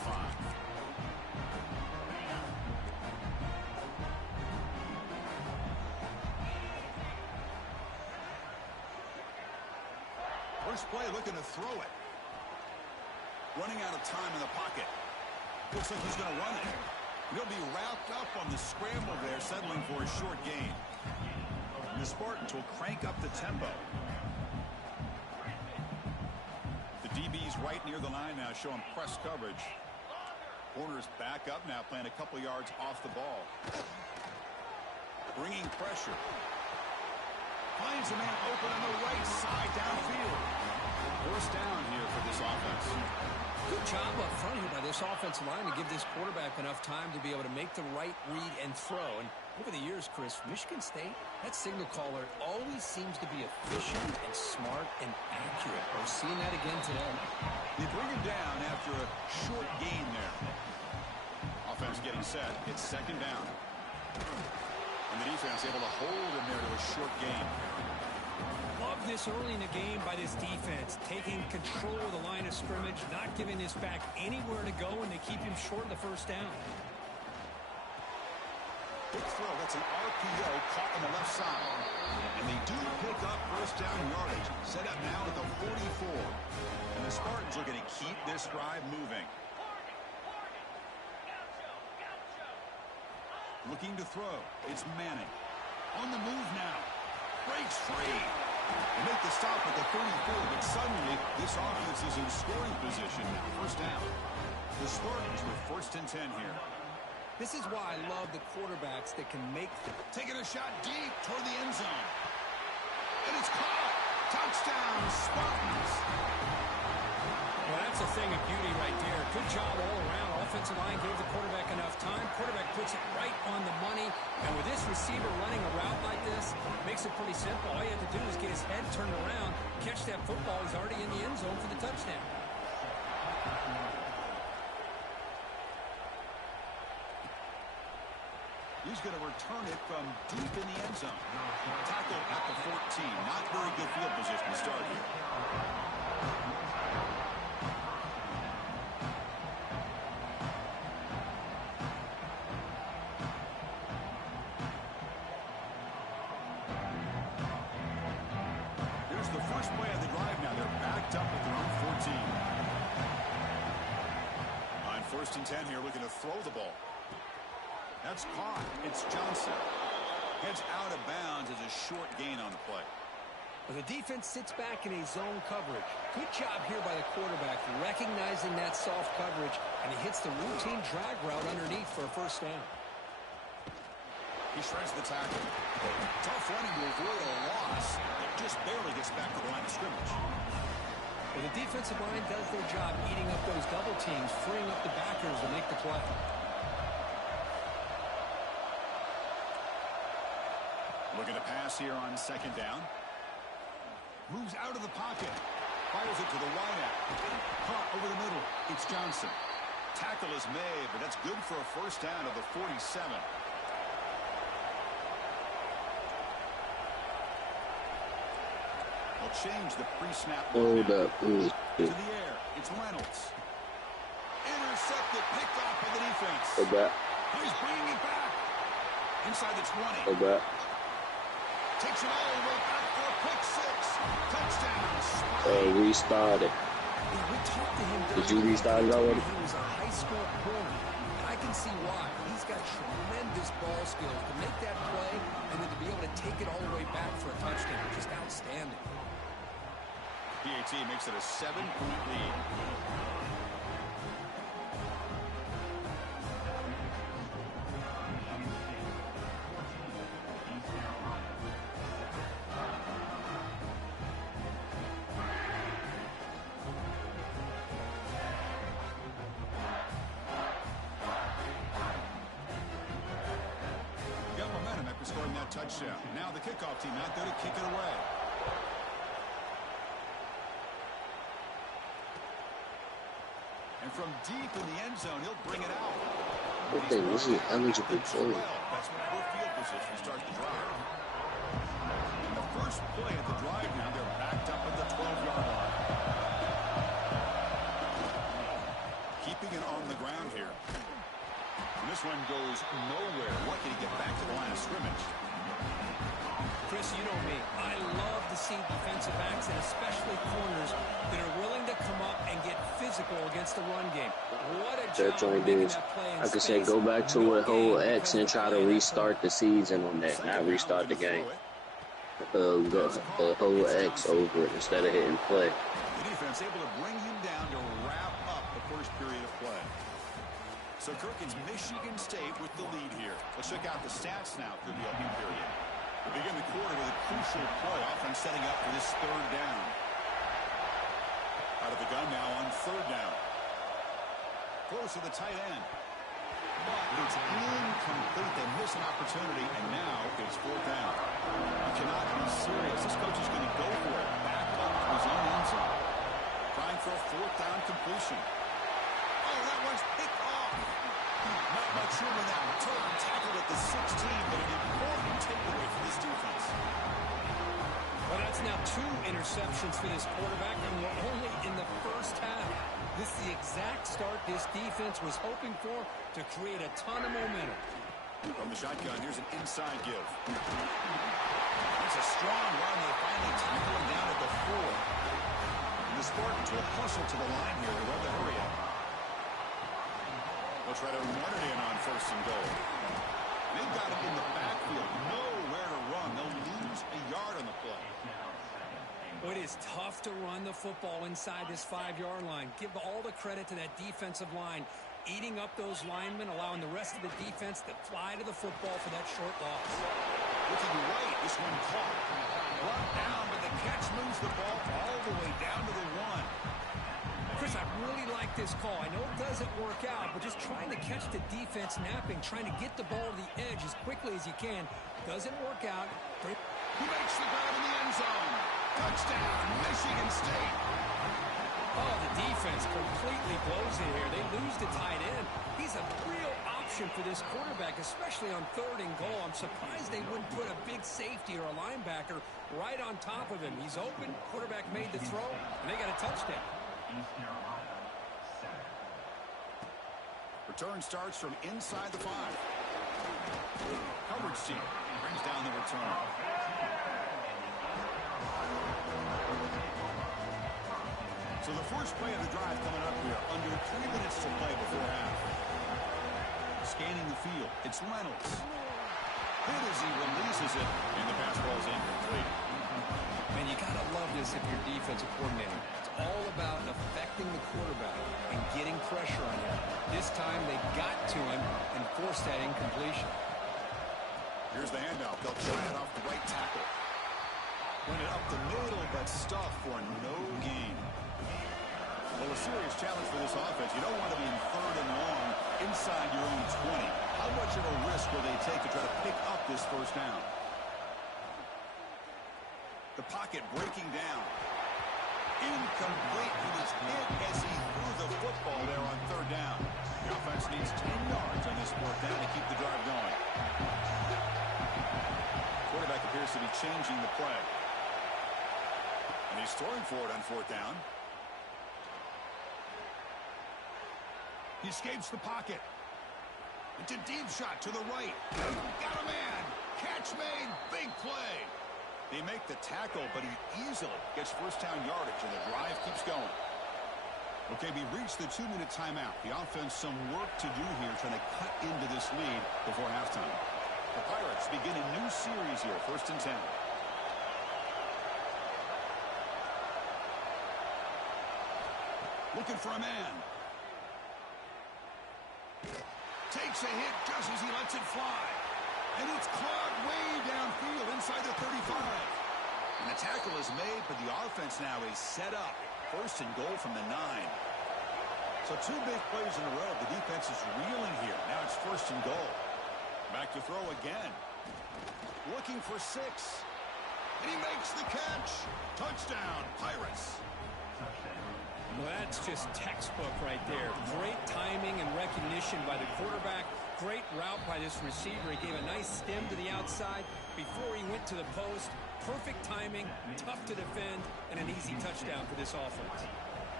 First play looking to throw it. Running out of time in the pocket. Looks like he's going to run it. He'll be wrapped up on the scramble there, settling for a short gain. And the Spartans will crank up the tempo. The DB's right near the line now, showing press coverage. Corner's back up now, playing a couple yards off the ball. Bringing pressure. Finds a man open on the right side downfield. First down here for this offense. Good job up front here by this offensive line to give this quarterback enough time to be able to make the right read and throw. And over the years, Chris, Michigan State, that signal caller always seems to be efficient and smart and accurate. We're seeing that again today. They bring him down after a short gain there. Offense getting set. It's second down. And the defense able to hold him there to a short gain. Love this early in the game by this defense, taking control of the line of scrimmage, not giving this back anywhere to go, and they keep him short of the first down. Big throw. That's an RPO caught on the left side. And they do pick up first down yardage. Set up now at the 44. And the Spartans are going to keep this drive moving. Looking to throw. It's Manning. On the move now. Breaks free. They make the stop at the 34, but suddenly this offense is in scoring position now. First down. The Spartans with first and 10 here. This is why I love the quarterbacks that can make Taking a shot deep toward the end zone. And it's caught. Touchdown, Spartans. Well, that's a thing of beauty right there. Good job all around. Offensive line gave the quarterback enough time. Quarterback puts it right on the money. And with this receiver running a route like this, makes it pretty simple. All you have to do is get his head turned around, catch that football. He's already in the end zone for the touchdown. He's going to return it from deep in the end zone. Tackle at the 14. Not very good field position to start here. Here's the first play of the drive now. They're backed up at their own 14. First and 10 here, looking to throw the ball. That's caught. It's Johnson. Heads out of bounds as a short gain on the play. Well, the defense sits back in a zone coverage. Good job here by the quarterback, recognizing that soft coverage, and he hits the routine drag route underneath for a first down. He shreds the tackle. Tough running to avoid a loss. It just barely gets back to the line of scrimmage. Well, the defensive line does their job eating up those double teams, freeing up the backers to make the play. Looking to pass here on second down. Moves out of the pocket. Fires it to the wideout. Caught over the middle. It's Johnson. Tackle is made, but that's good for a first down of the 47. They'll change the pre-snap. Hold up. To the air. It's Reynolds. Intercepted. Picked off by the defense. Go back. He's bringing it back. Inside the 20. Go back. Takes it all the way back for a pick six. Touchdown. Restarted. Yeah, we talked to him. Did you restart it already? He was a high school corner. I can see why. He's got tremendous ball skills to make that play and then to be able to take it all the way back for a touchdown. Just outstanding. PAT makes it a 7-point lead. Scoring that touchdown. Now the kickoff team out there to kick it away. And from deep in the end zone, he'll bring it out. Okay, this is eligible for. That's when poor field position starts to drive. And the first play of the drive now, they're backed up at the 12-yard line. Keeping it on the ground here. And this one goes nowhere. Lucky to get back to the line of scrimmage. Chris, you know me. I love to see defensive backs and especially corners that are willing to come up and get physical against the run game. What a job of making that play in I could space. say go back to a whole X and try to restart the season on that, not restart the game. Go the whole X over it instead of hitting play. The defense able to bring him down to wrap up the first period of play. So Kirk, it's Michigan State with the lead here. Let's check out the stats now through the opening period. We begin the quarter with a crucial play, offense setting up for this third down. Out of the gun now on third down. Close to the tight end. But it's incomplete. They miss an opportunity, and now it's fourth down. You cannot be serious. This coach is going to go for it. Back up to his own end zone. Trying for a fourth down completion. Oh, that one's picked off. Not much room in that return. Tackled at the 16, but an important takeaway for this defense. Well, that's now 2 interceptions for this quarterback, and we're only in the first half. This is the exact start this defense was hoping for to create a ton of momentum. From the shotgun, here's an inside give. It's a strong run. They finally tackle him down at the 4. And the Spartans will hustle to the line here to run the hurry up. They'll try to run it in on first and goal. They've got him in the backfield. Nowhere to run. They'll lose a yard on the play. Well, it is tough to run the football inside this 5-yard line. Give all the credit to that defensive line, eating up those linemen, allowing the rest of the defense to fly to the football for that short loss. Looking right, this one caught. Brought down, but the catch moves the ball all the way down to the 1. Chris, I really like this call. I know it doesn't work out, but just trying to catch the defense napping, trying to get the ball to the edge as quickly as you can. Doesn't work out. He makes the grab in the end zone. Touchdown, Michigan State. Oh, the defense completely blows it here. They lose the tight end. He's a real option for this quarterback, especially on third and goal. I'm surprised they wouldn't put a big safety or a linebacker right on top of him. He's open. Quarterback made the throw, and they got a touchdown. Return starts from inside the 5. Coverage team brings down the return. So the first play of the drive coming up here. Under 3 minutes to play before half. Scanning the field. It's Reynolds. Hit as he releases it, and the pass ball's incomplete. Man, you gotta love this if you're defensive coordinator. It's all about affecting the quarterback and getting pressure on him. This time they got to him and forced that incompletion. Here's the handoff. They'll try it off the right tackle. Went it up the middle, but stuffed for no gain. Well, a serious challenge for this offense. You don't want to be in 3rd and long inside your own 20. How much of a risk will they take to try to pick up this first down? The pocket breaking down. Incomplete. It was hit as he threw the football there on 3rd down. The offense needs 10 yards on this 4th down to keep the drive going. Quarterback appears to be changing the play. And he's throwing for it on 4th down. He escapes the pocket. It's a deep shot to the right. Got a man. Catch made. Big play. They make the tackle, but he easily gets first down yardage, and the drive keeps going. Okay, we reached the 2-minute timeout. The offense some work to do here, trying to cut into this lead before halftime. The Pirates begin a new series here, 1st and 10. Looking for a man. Takes a hit just as he lets it fly. And it's caught way downfield inside the 35. And the tackle is made, but the offense now is set up. 1st and goal from the 9. So 2 big plays in a row. The defense is reeling here. Now it's 1st and goal. Back to throw again. Looking for 6. And he makes the catch. Touchdown, Pirates. Well, that's just textbook right there. Great timing and recognition by the quarterback. Great route by this receiver. He gave a nice stem to the outside before he went to the post. Perfect timing, tough to defend, and an easy touchdown for this offense.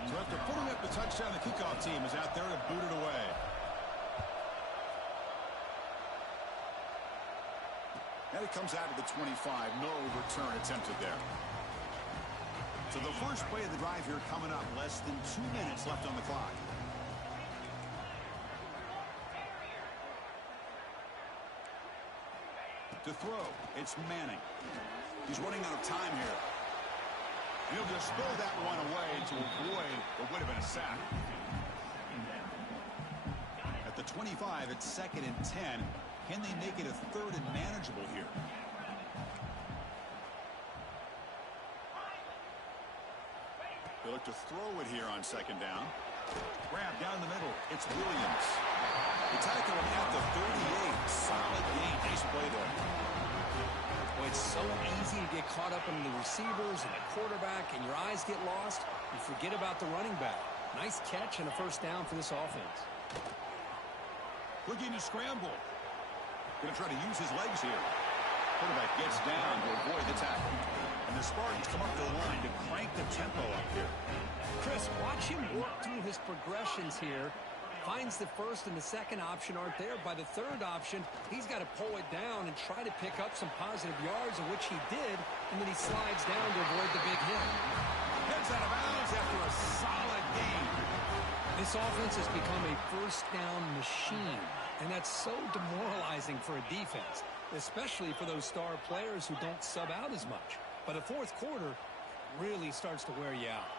So after putting up the touchdown, the kickoff team is out there to boot it away. And it comes out of the 25. No return attempted there. So the first play of the drive here coming up. Less than 2 minutes left on the clock. To throw, it's Manning. He's running out of time here. He'll just throw that one away to avoid what would have been a sack. At the 25, it's 2nd and 10. Can they make it a 3rd and manageable here? They look to throw it here on 2nd down. Grab down the middle. It's Williams. The tackle at the 38. Solid gain. Nice play there. Well, it's so easy to get caught up in the receivers and the quarterback, and your eyes get lost. You forget about the running back. Nice catch and a 1st down for this offense. Looking to scramble. Going to try to use his legs here. Quarterback gets down to avoid the tackle. And the Spartans come up the line to crank the tempo up here. Chris, watch him work through his progressions here. Finds the 1st and the 2nd option aren't there. By the 3rd option, he's got to pull it down and try to pick up some positive yards, of which he did, and then he slides down to avoid the big hit. Heads out of bounds after a solid gain. This offense has become a 1st down machine, and that's so demoralizing for a defense, especially for those star players who don't sub out as much. But the 4th quarter really starts to wear you out.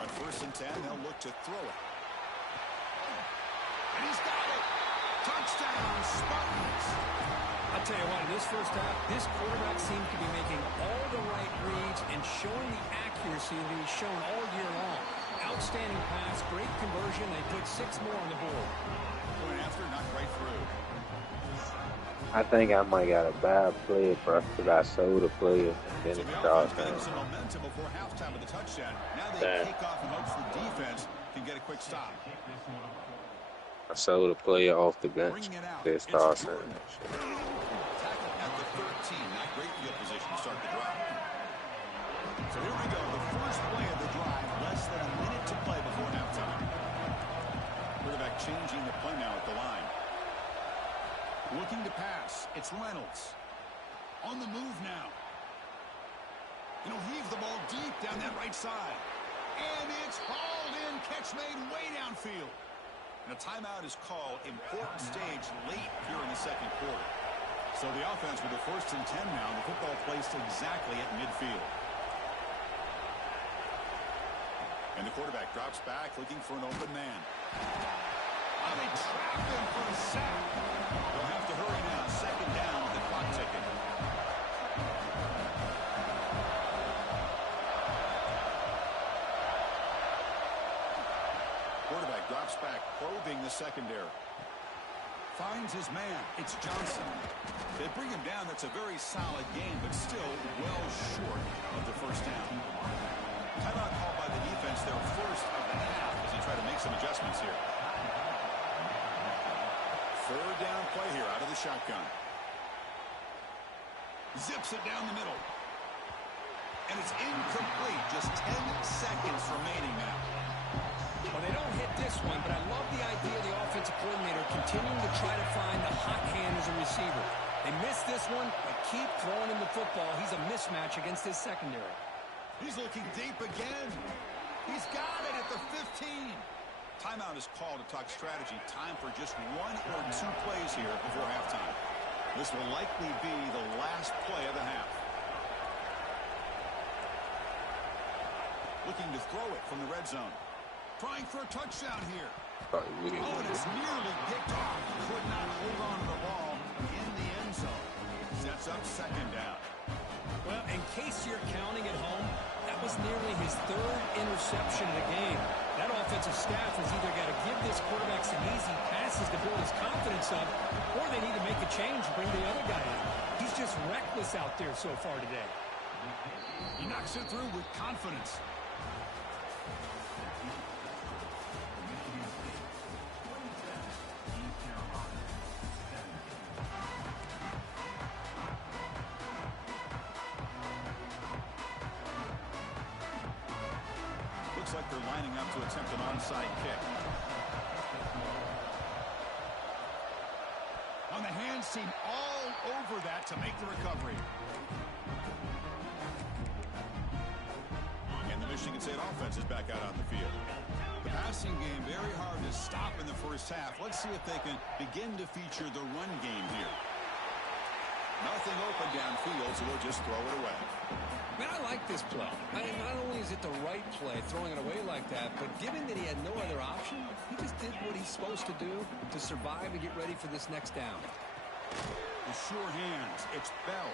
On 1st and 10, they'll look to throw it. And he's got it. Touchdown, Spartans. I'll tell you what, in this first half, this quarterback seemed to be making all the right reads and showing the accuracy that he's shown all year long. Outstanding pass, great conversion. They put 6 more on the board. Going after, not right through. I think I might got a bad play for I sold a player and then So it the started. offense getting some momentum before halftime with the touchdown. Now they kick off in hopes the defense can get a quick stop. I sold a player off the bench. Bringing it out. They It's start saying Jordan. that shit. Tackle at the 13. Not great field position to start the drive. So here we go. The first play of the drive. Less than a minute to play before halftime. Quarterback changing the play now at the line. Looking to pass. It's Reynolds. On the move now. He'll heave the ball deep down that right side. And it's hauled in. Catch made way downfield. And a timeout is called. Important stage late here in the second quarter. So the offense with the 1st and 10 now. The football placed exactly at midfield. And the quarterback drops back looking for an open man. Oh, they trap him for a sack. They'll have to hurry now. 2nd down with the clock ticking. Quarterback drops back, probing the secondary. Finds his man. It's Johnson. They bring him down. That's a very solid game, but still well short of the 1st down. Timeout called by the defense, their 1st of the half, as they try to make some adjustments here. 3rd down play here out of the shotgun. Zips it down the middle. And it's incomplete. Just 10 seconds remaining now. Well, they don't hit this one, but I love the idea of the offensive coordinator continuing to try to find the hot hand as a receiver. They missed this one, but keep throwing him the football. He's a mismatch against his secondary. He's looking deep again. He's got it at the 15. Timeout is called to talk strategy. Time for just 1 or 2 plays here before halftime. This will likely be the last play of the half. Looking to throw it from the red zone. Trying for a touchdown here. Oh, and it's nearly picked off. Could not hold on to the ball in the end zone. Sets up 2nd down. Well, in case you're counting at home, that was nearly his 3rd interception of the game. That offensive staff has either got to give this quarterback some easy passes to build his confidence up, or they need to make a change and bring the other guy in. He's just reckless out there so far today. He knocks it through with confidence. Looks like they're lining up to attempt an onside kick. On the hands team all over that to make the recovery. And the Michigan State offense is back out on the field. The passing game very hard to stop in the 1st half. Let's see if they can begin to feature the run game here. Nothing open downfield, so we'll just throw it away. Man, I like this play. Not only is it the right play, throwing it away like that, but given that he had no other option, he just did what he's supposed to do to survive and get ready for this next down. The sure hands. It's Bell.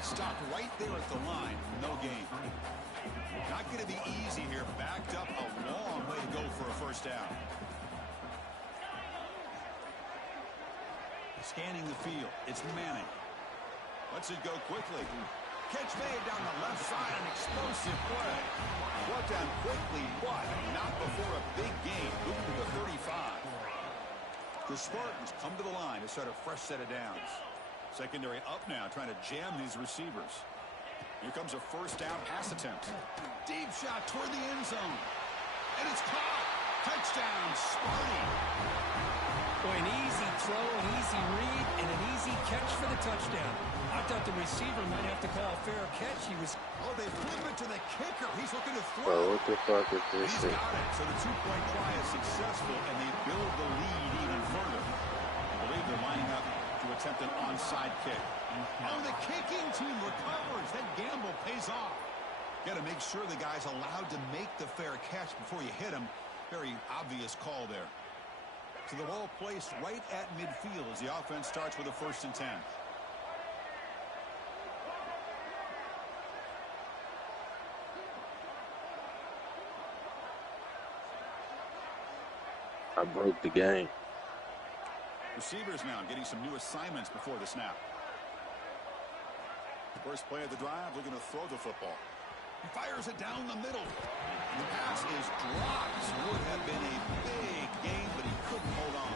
Stopped right there at the line. No gain. Not going to be easy here. Backed up a long way to go for a 1st down. Scanning the field. It's Manning. Lets it go quickly. Catch made down the left side. An explosive play. Brought down quickly, but not before a big game. Moving to the 35. The Spartans come to the line to start a fresh set of downs. Secondary up now, trying to jam these receivers. Here comes a 1st down pass attempt. Deep shot toward the end zone. And it's caught. Touchdown, Sparty. Boy, an easy throw, an easy read, and an easy catch for the touchdown. I thought the receiver might have to call a fair catch. He was... Oh, they flip it to the kicker. He's looking to throw. Bro, what the fuck is this He's shit? got it. So the 2-point try is successful, and they build the lead even further. I believe they're lining up to attempt an onside kick. Oh, the kicking team recovers. That gamble pays off. Got to make sure the guy's allowed to make the fair catch before you hit him. Very obvious call there. So the ball placed right at midfield as the offense starts with a 1st and 10. I broke the game. Receivers now getting some new assignments before the snap. First play of the drive, looking to throw the football. He fires it down the middle. The pass is dropped. Would have been a big game, but he couldn't hold on.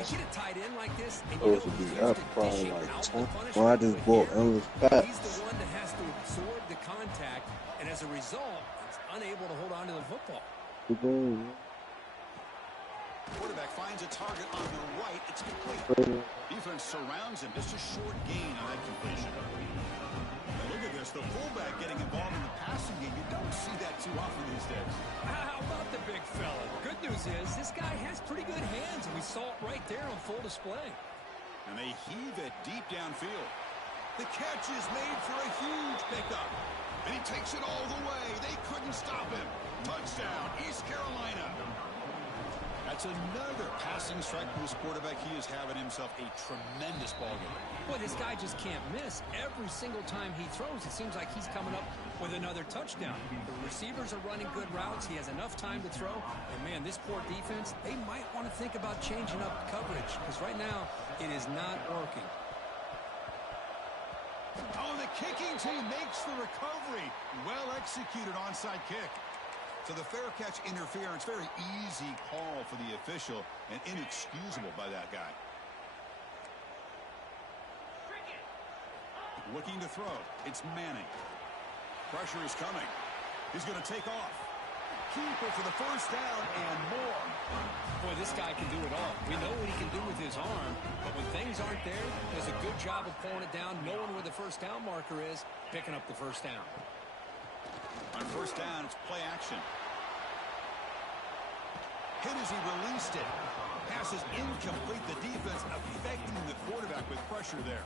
You get it tied in like this, and Supposed to be up probably like 10. Well, I just bought endless packs. He's the one that has to absorb the contact, and as a result, he's unable to hold on to the football. Quarterback finds a target on the right. It's complete. Defense surrounds him. Just a short gain on that completion. And look at this. The fullback getting involved in the passing game. You don't see that too often these days. How about the big fella? Good news is this guy has pretty good hands, and we saw it right there on full display. And they heave it deep downfield. The catch is made for a huge pickup. And he takes it all the way. They couldn't stop him. Touchdown, East Carolina. That's another passing strike for this quarterback. He is having himself a tremendous ball game. Boy, this guy just can't miss. Every single time he throws, it seems like he's coming up with another touchdown. The receivers are running good routes. He has enough time to throw. And, man, this poor defense, they might want to think about changing up coverage because right now it is not working. Oh, the kicking team makes the recovery. Well executed onside kick. So the fair catch interference, very easy call for the official and inexcusable by that guy. Looking to throw. It's Manning. Pressure is coming. He's going to take off. Keeper for the first down and more. Boy, this guy can do it all. We know what he can do with his arm, but when things aren't there, he does a good job of pulling it down, knowing where the first down marker is, picking up the first down. On first down, it's play action. Hit as he released it. Pass is incomplete. The defense affecting the quarterback with pressure there.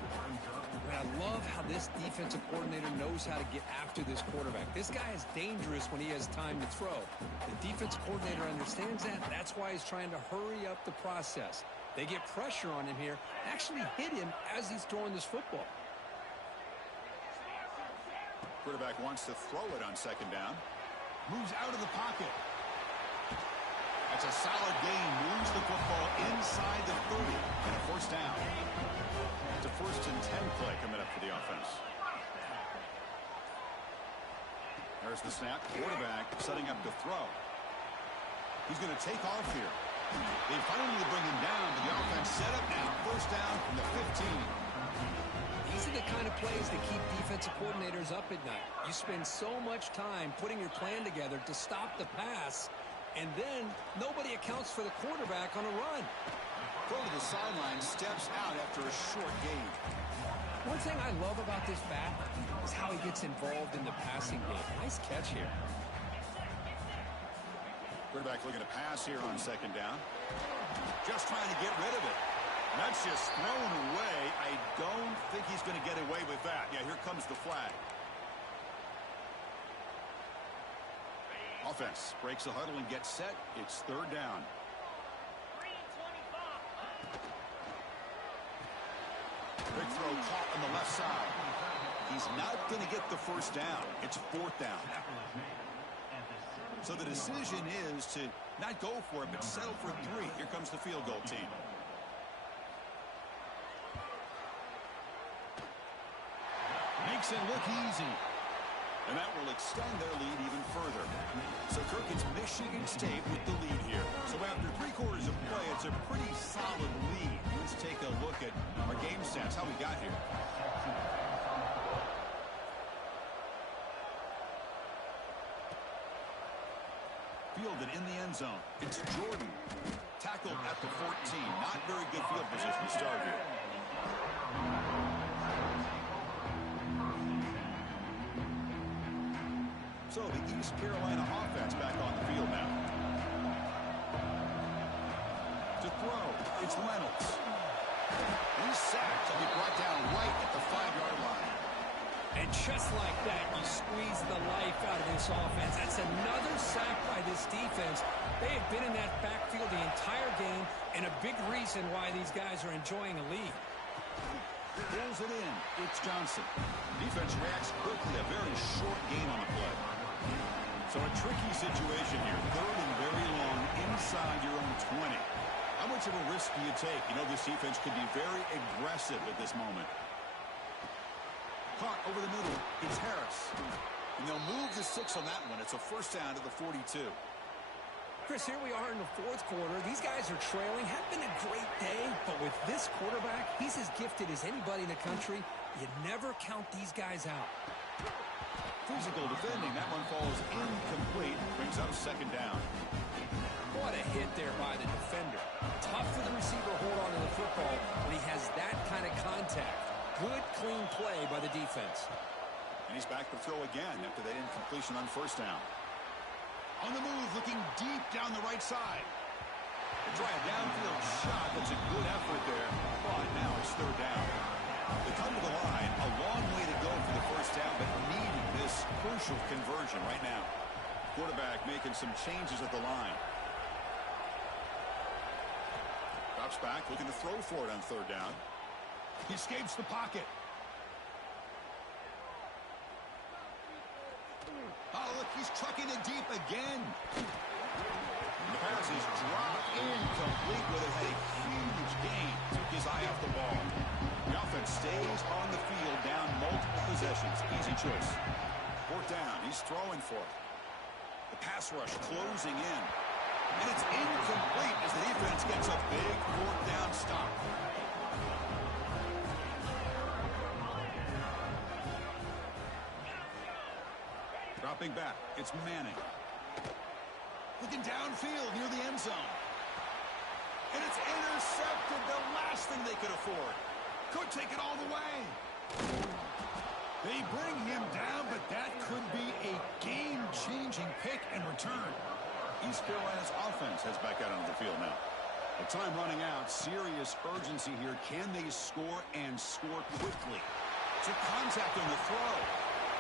And I love how this defensive coordinator knows how to get after this quarterback. This guy is dangerous when he has time to throw. The defensive coordinator understands that. That's why he's trying to hurry up the process. They get pressure on him here, actually hit him as he's throwing this football. Quarterback wants to throw it on second down. Moves out of the pocket. That's a solid gain. Moves the football inside the 30 and a first down. It's a 1st and 10 play coming up for the offense. There's the snap. Quarterback setting up to throw. He's going to take off here. They finally bring him down, but the offense set up now. First down from the 15. These are the kind of plays that keep defensive coordinators up at night. You spend so much time putting your plan together to stop the pass, and then nobody accounts for the quarterback on a run. Throw to the sideline, steps out after a short gain. One thing I love about this back is how he gets involved in the passing game. Nice catch here. Quarterback looking to pass here on second down. Just trying to get rid of it. And that's just thrown away. I don't think he's going to get away with that. Yeah, here comes the flag. Offense breaks the huddle and gets set. It's third down. Big throw caught on the left side. He's not going to get the first down. It's fourth down. So the decision is to not go for it, but settle for 3. Here comes the field goal team. Makes it look easy. And that will extend their lead even further. So, Kirk, it's Michigan State with the lead here. So after 3 quarters of play, it's a pretty solid lead. Let's take a look at our game stats, how we got here. Fielded in the end zone. It's Jordan. Tackled at the 14. Not very good field position to start here. So the East Carolina offense back on the field now. To throw, it's Reynolds. He's sacked and be brought down right at the 5-yard line. And just like that, you squeeze the life out of this offense. That's another sack by this defense. They have been in that backfield the entire game, and a big reason why these guys are enjoying a lead. Pulls it in. It's Johnson. Defense reacts quickly. A very short gain on the play. So a tricky situation here. Third and very long inside your own 20. How much of a risk do you take? You know, this defense can be very aggressive at this moment. Caught over the middle. It's Harris. And they'll move the 6 on that one. It's a first down to the 42. Chris, here we are in the 4th quarter. These guys are trailing. Had been a great day, but with this quarterback, he's as gifted as anybody in the country. You never count these guys out. Physical defending. That one falls incomplete. Brings up second down. What a hit there by the defender. Tough for the receiver to hold on to the football when he has that kind of contact. Good, clean play by the defense. And he's back to throw again after that incompletion on first down. On the move, looking deep down the right side. They try a downfield shot. That's a good effort there. But now it's third down. They come to the line. A long way to go for the first down, but needing this crucial conversion right now. Quarterback making some changes at the line. Drops back, looking to throw for it on third down. He escapes the pocket. Oh, look, he's trucking it deep again. The pass is dropped incomplete, but it had a huge gain. Took his eye off the ball. The offense stays on the field, down multiple possessions. Easy choice. Fourth down, he's throwing for it. The pass rush closing in. And it's incomplete as the defense gets a big fourth down stop. Dropping back, it's Manning. Looking downfield near the end zone. And it's intercepted, the last thing they could afford. Could take it all the way. They bring him down, but that could be a game-changing pick and return. East Carolina's offense heads back out onto the field now. The time running out, serious urgency here. Can they score and score quickly? Took contact on the throw.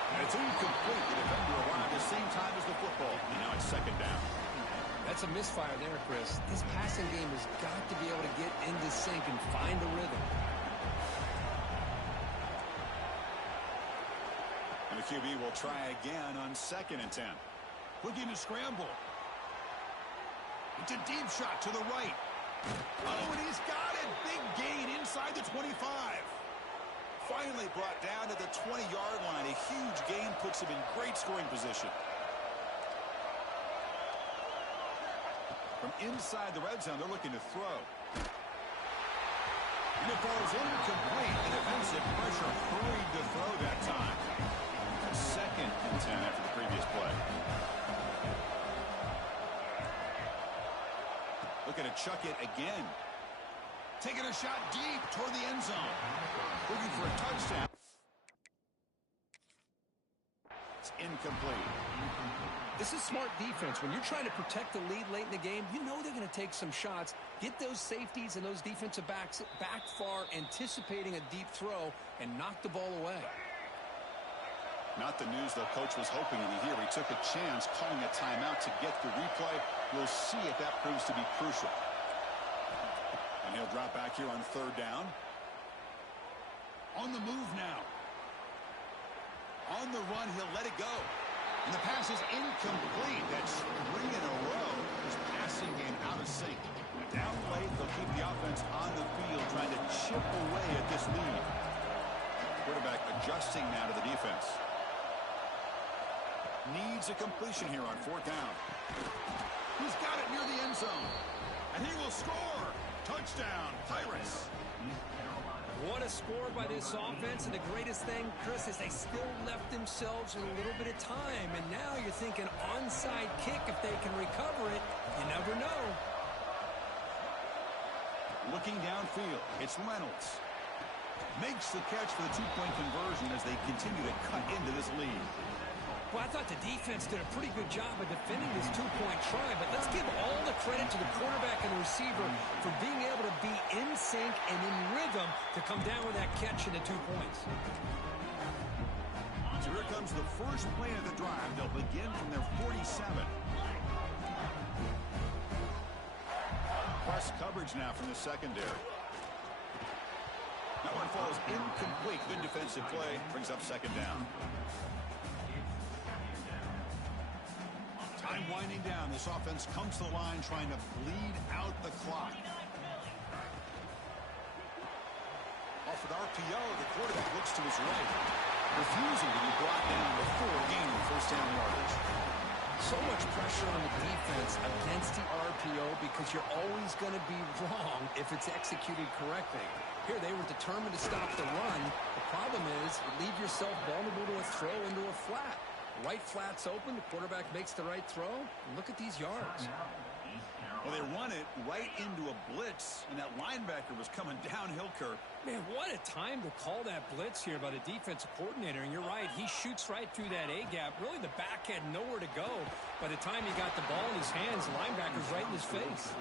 And it's incomplete. The defender arrived at the same time as the football. And now it's second down. That's a misfire there, Chris. This passing game has got to be able to get into sync and find a rhythm. And the QB will try again on 2nd and 10. Looking to scramble. It's a deep shot to the right. Oh, and he's got it. Big gain inside the 25. Finally brought down to the 20-yard line. A huge gain puts him in great scoring position. From inside the red zone, they're looking to throw. And it falls incomplete. The defensive pressure hurried to throw that time. It's 2nd and 10 after the previous play. Looking to chuck it again. Taking a shot deep toward the end zone. Looking for a touchdown. It's incomplete. This is smart defense. When you're trying to protect the lead late in the game, you know they're going to take some shots, get those safeties and those defensive backs back far, anticipating a deep throw, and knock the ball away. Not the news the coach was hoping to hear. He took a chance calling a timeout to get the replay. We'll see if that proves to be crucial. And he'll drop back here on third down. On the move now. On the run, he'll let it go. And the pass is incomplete. That's 3 in a row. His passing game out of sync. Down late, they'll keep the offense on the field, trying to chip away at this lead. Quarterback adjusting now to the defense. Needs a completion here on fourth down. He's got it near the end zone. And he will score. Touchdown, Pirates. What a score by this offense, and the greatest thing, Chris, is they still left themselves a little bit of time, and now you're thinking onside kick if they can recover it. You never know. Looking downfield, it's Reynolds. Makes the catch for the two-point conversion as they continue to cut into this lead. Well, I thought the defense did a pretty good job of defending this two-point try, but let's give all the credit to the quarterback and the receiver for being able to be in sync and in rhythm to come down with that catch and the 2 points. So here comes the first play of the drive. They'll begin from their 47. Press coverage now from the secondary. That one falls incomplete. Good defensive play. Brings up second down. Time winding down. This offense comes to the line trying to bleed out the clock. Off with RPO, the quarterback looks to his right, refusing to be brought down before gaining first down yardage. So much pressure on the defense against the RPO because you're always going to be wrong if it's executed correctly. Here, they were determined to stop the run. The problem is you leave yourself vulnerable to a throw into a flat. Right flat's open. The quarterback makes the right throw. Look at these yards. Well, they run it right into a blitz, and that linebacker was coming downhill, Kirk. Man, what a time to call that blitz here by the defensive coordinator. And you're right, he shoots right through that A-gap. Really, the back had nowhere to go. By the time he got the ball in his hands, the linebacker's right in his face.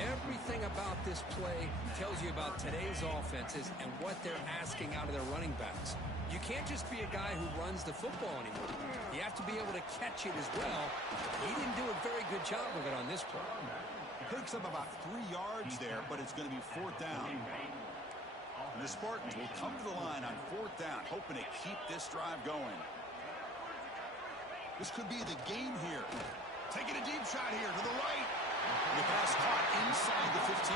Everything about this play tells you about today's offenses and what they're asking out of their running backs. You can't just be a guy who runs the football anymore. You have to be able to catch it as well. He didn't do a very good job of it on this play. Picks up about 3 yards there, but it's going to be 4th down. And the Spartans will come to the line on 4th down, hoping to keep this drive going. This could be the game here. Taking a deep shot here to the right. The pass caught inside the 15.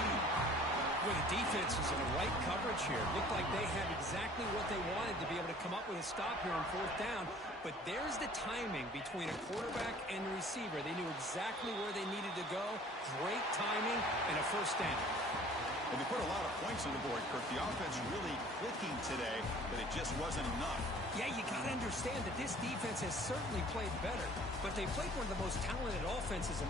Well, the defense is in the right coverage here. Looked like they had exactly what they wanted to be able to come up with a stop here on 4th down. But there's the timing between a quarterback and the receiver. They knew exactly where they needed to go. Great timing and a 1st down. And they put a lot of points on the board, Kirk. The offense really clicking today, but it just wasn't enough. Yeah, you got to understand that this defense has certainly played better, but they played one of the most talented offenses in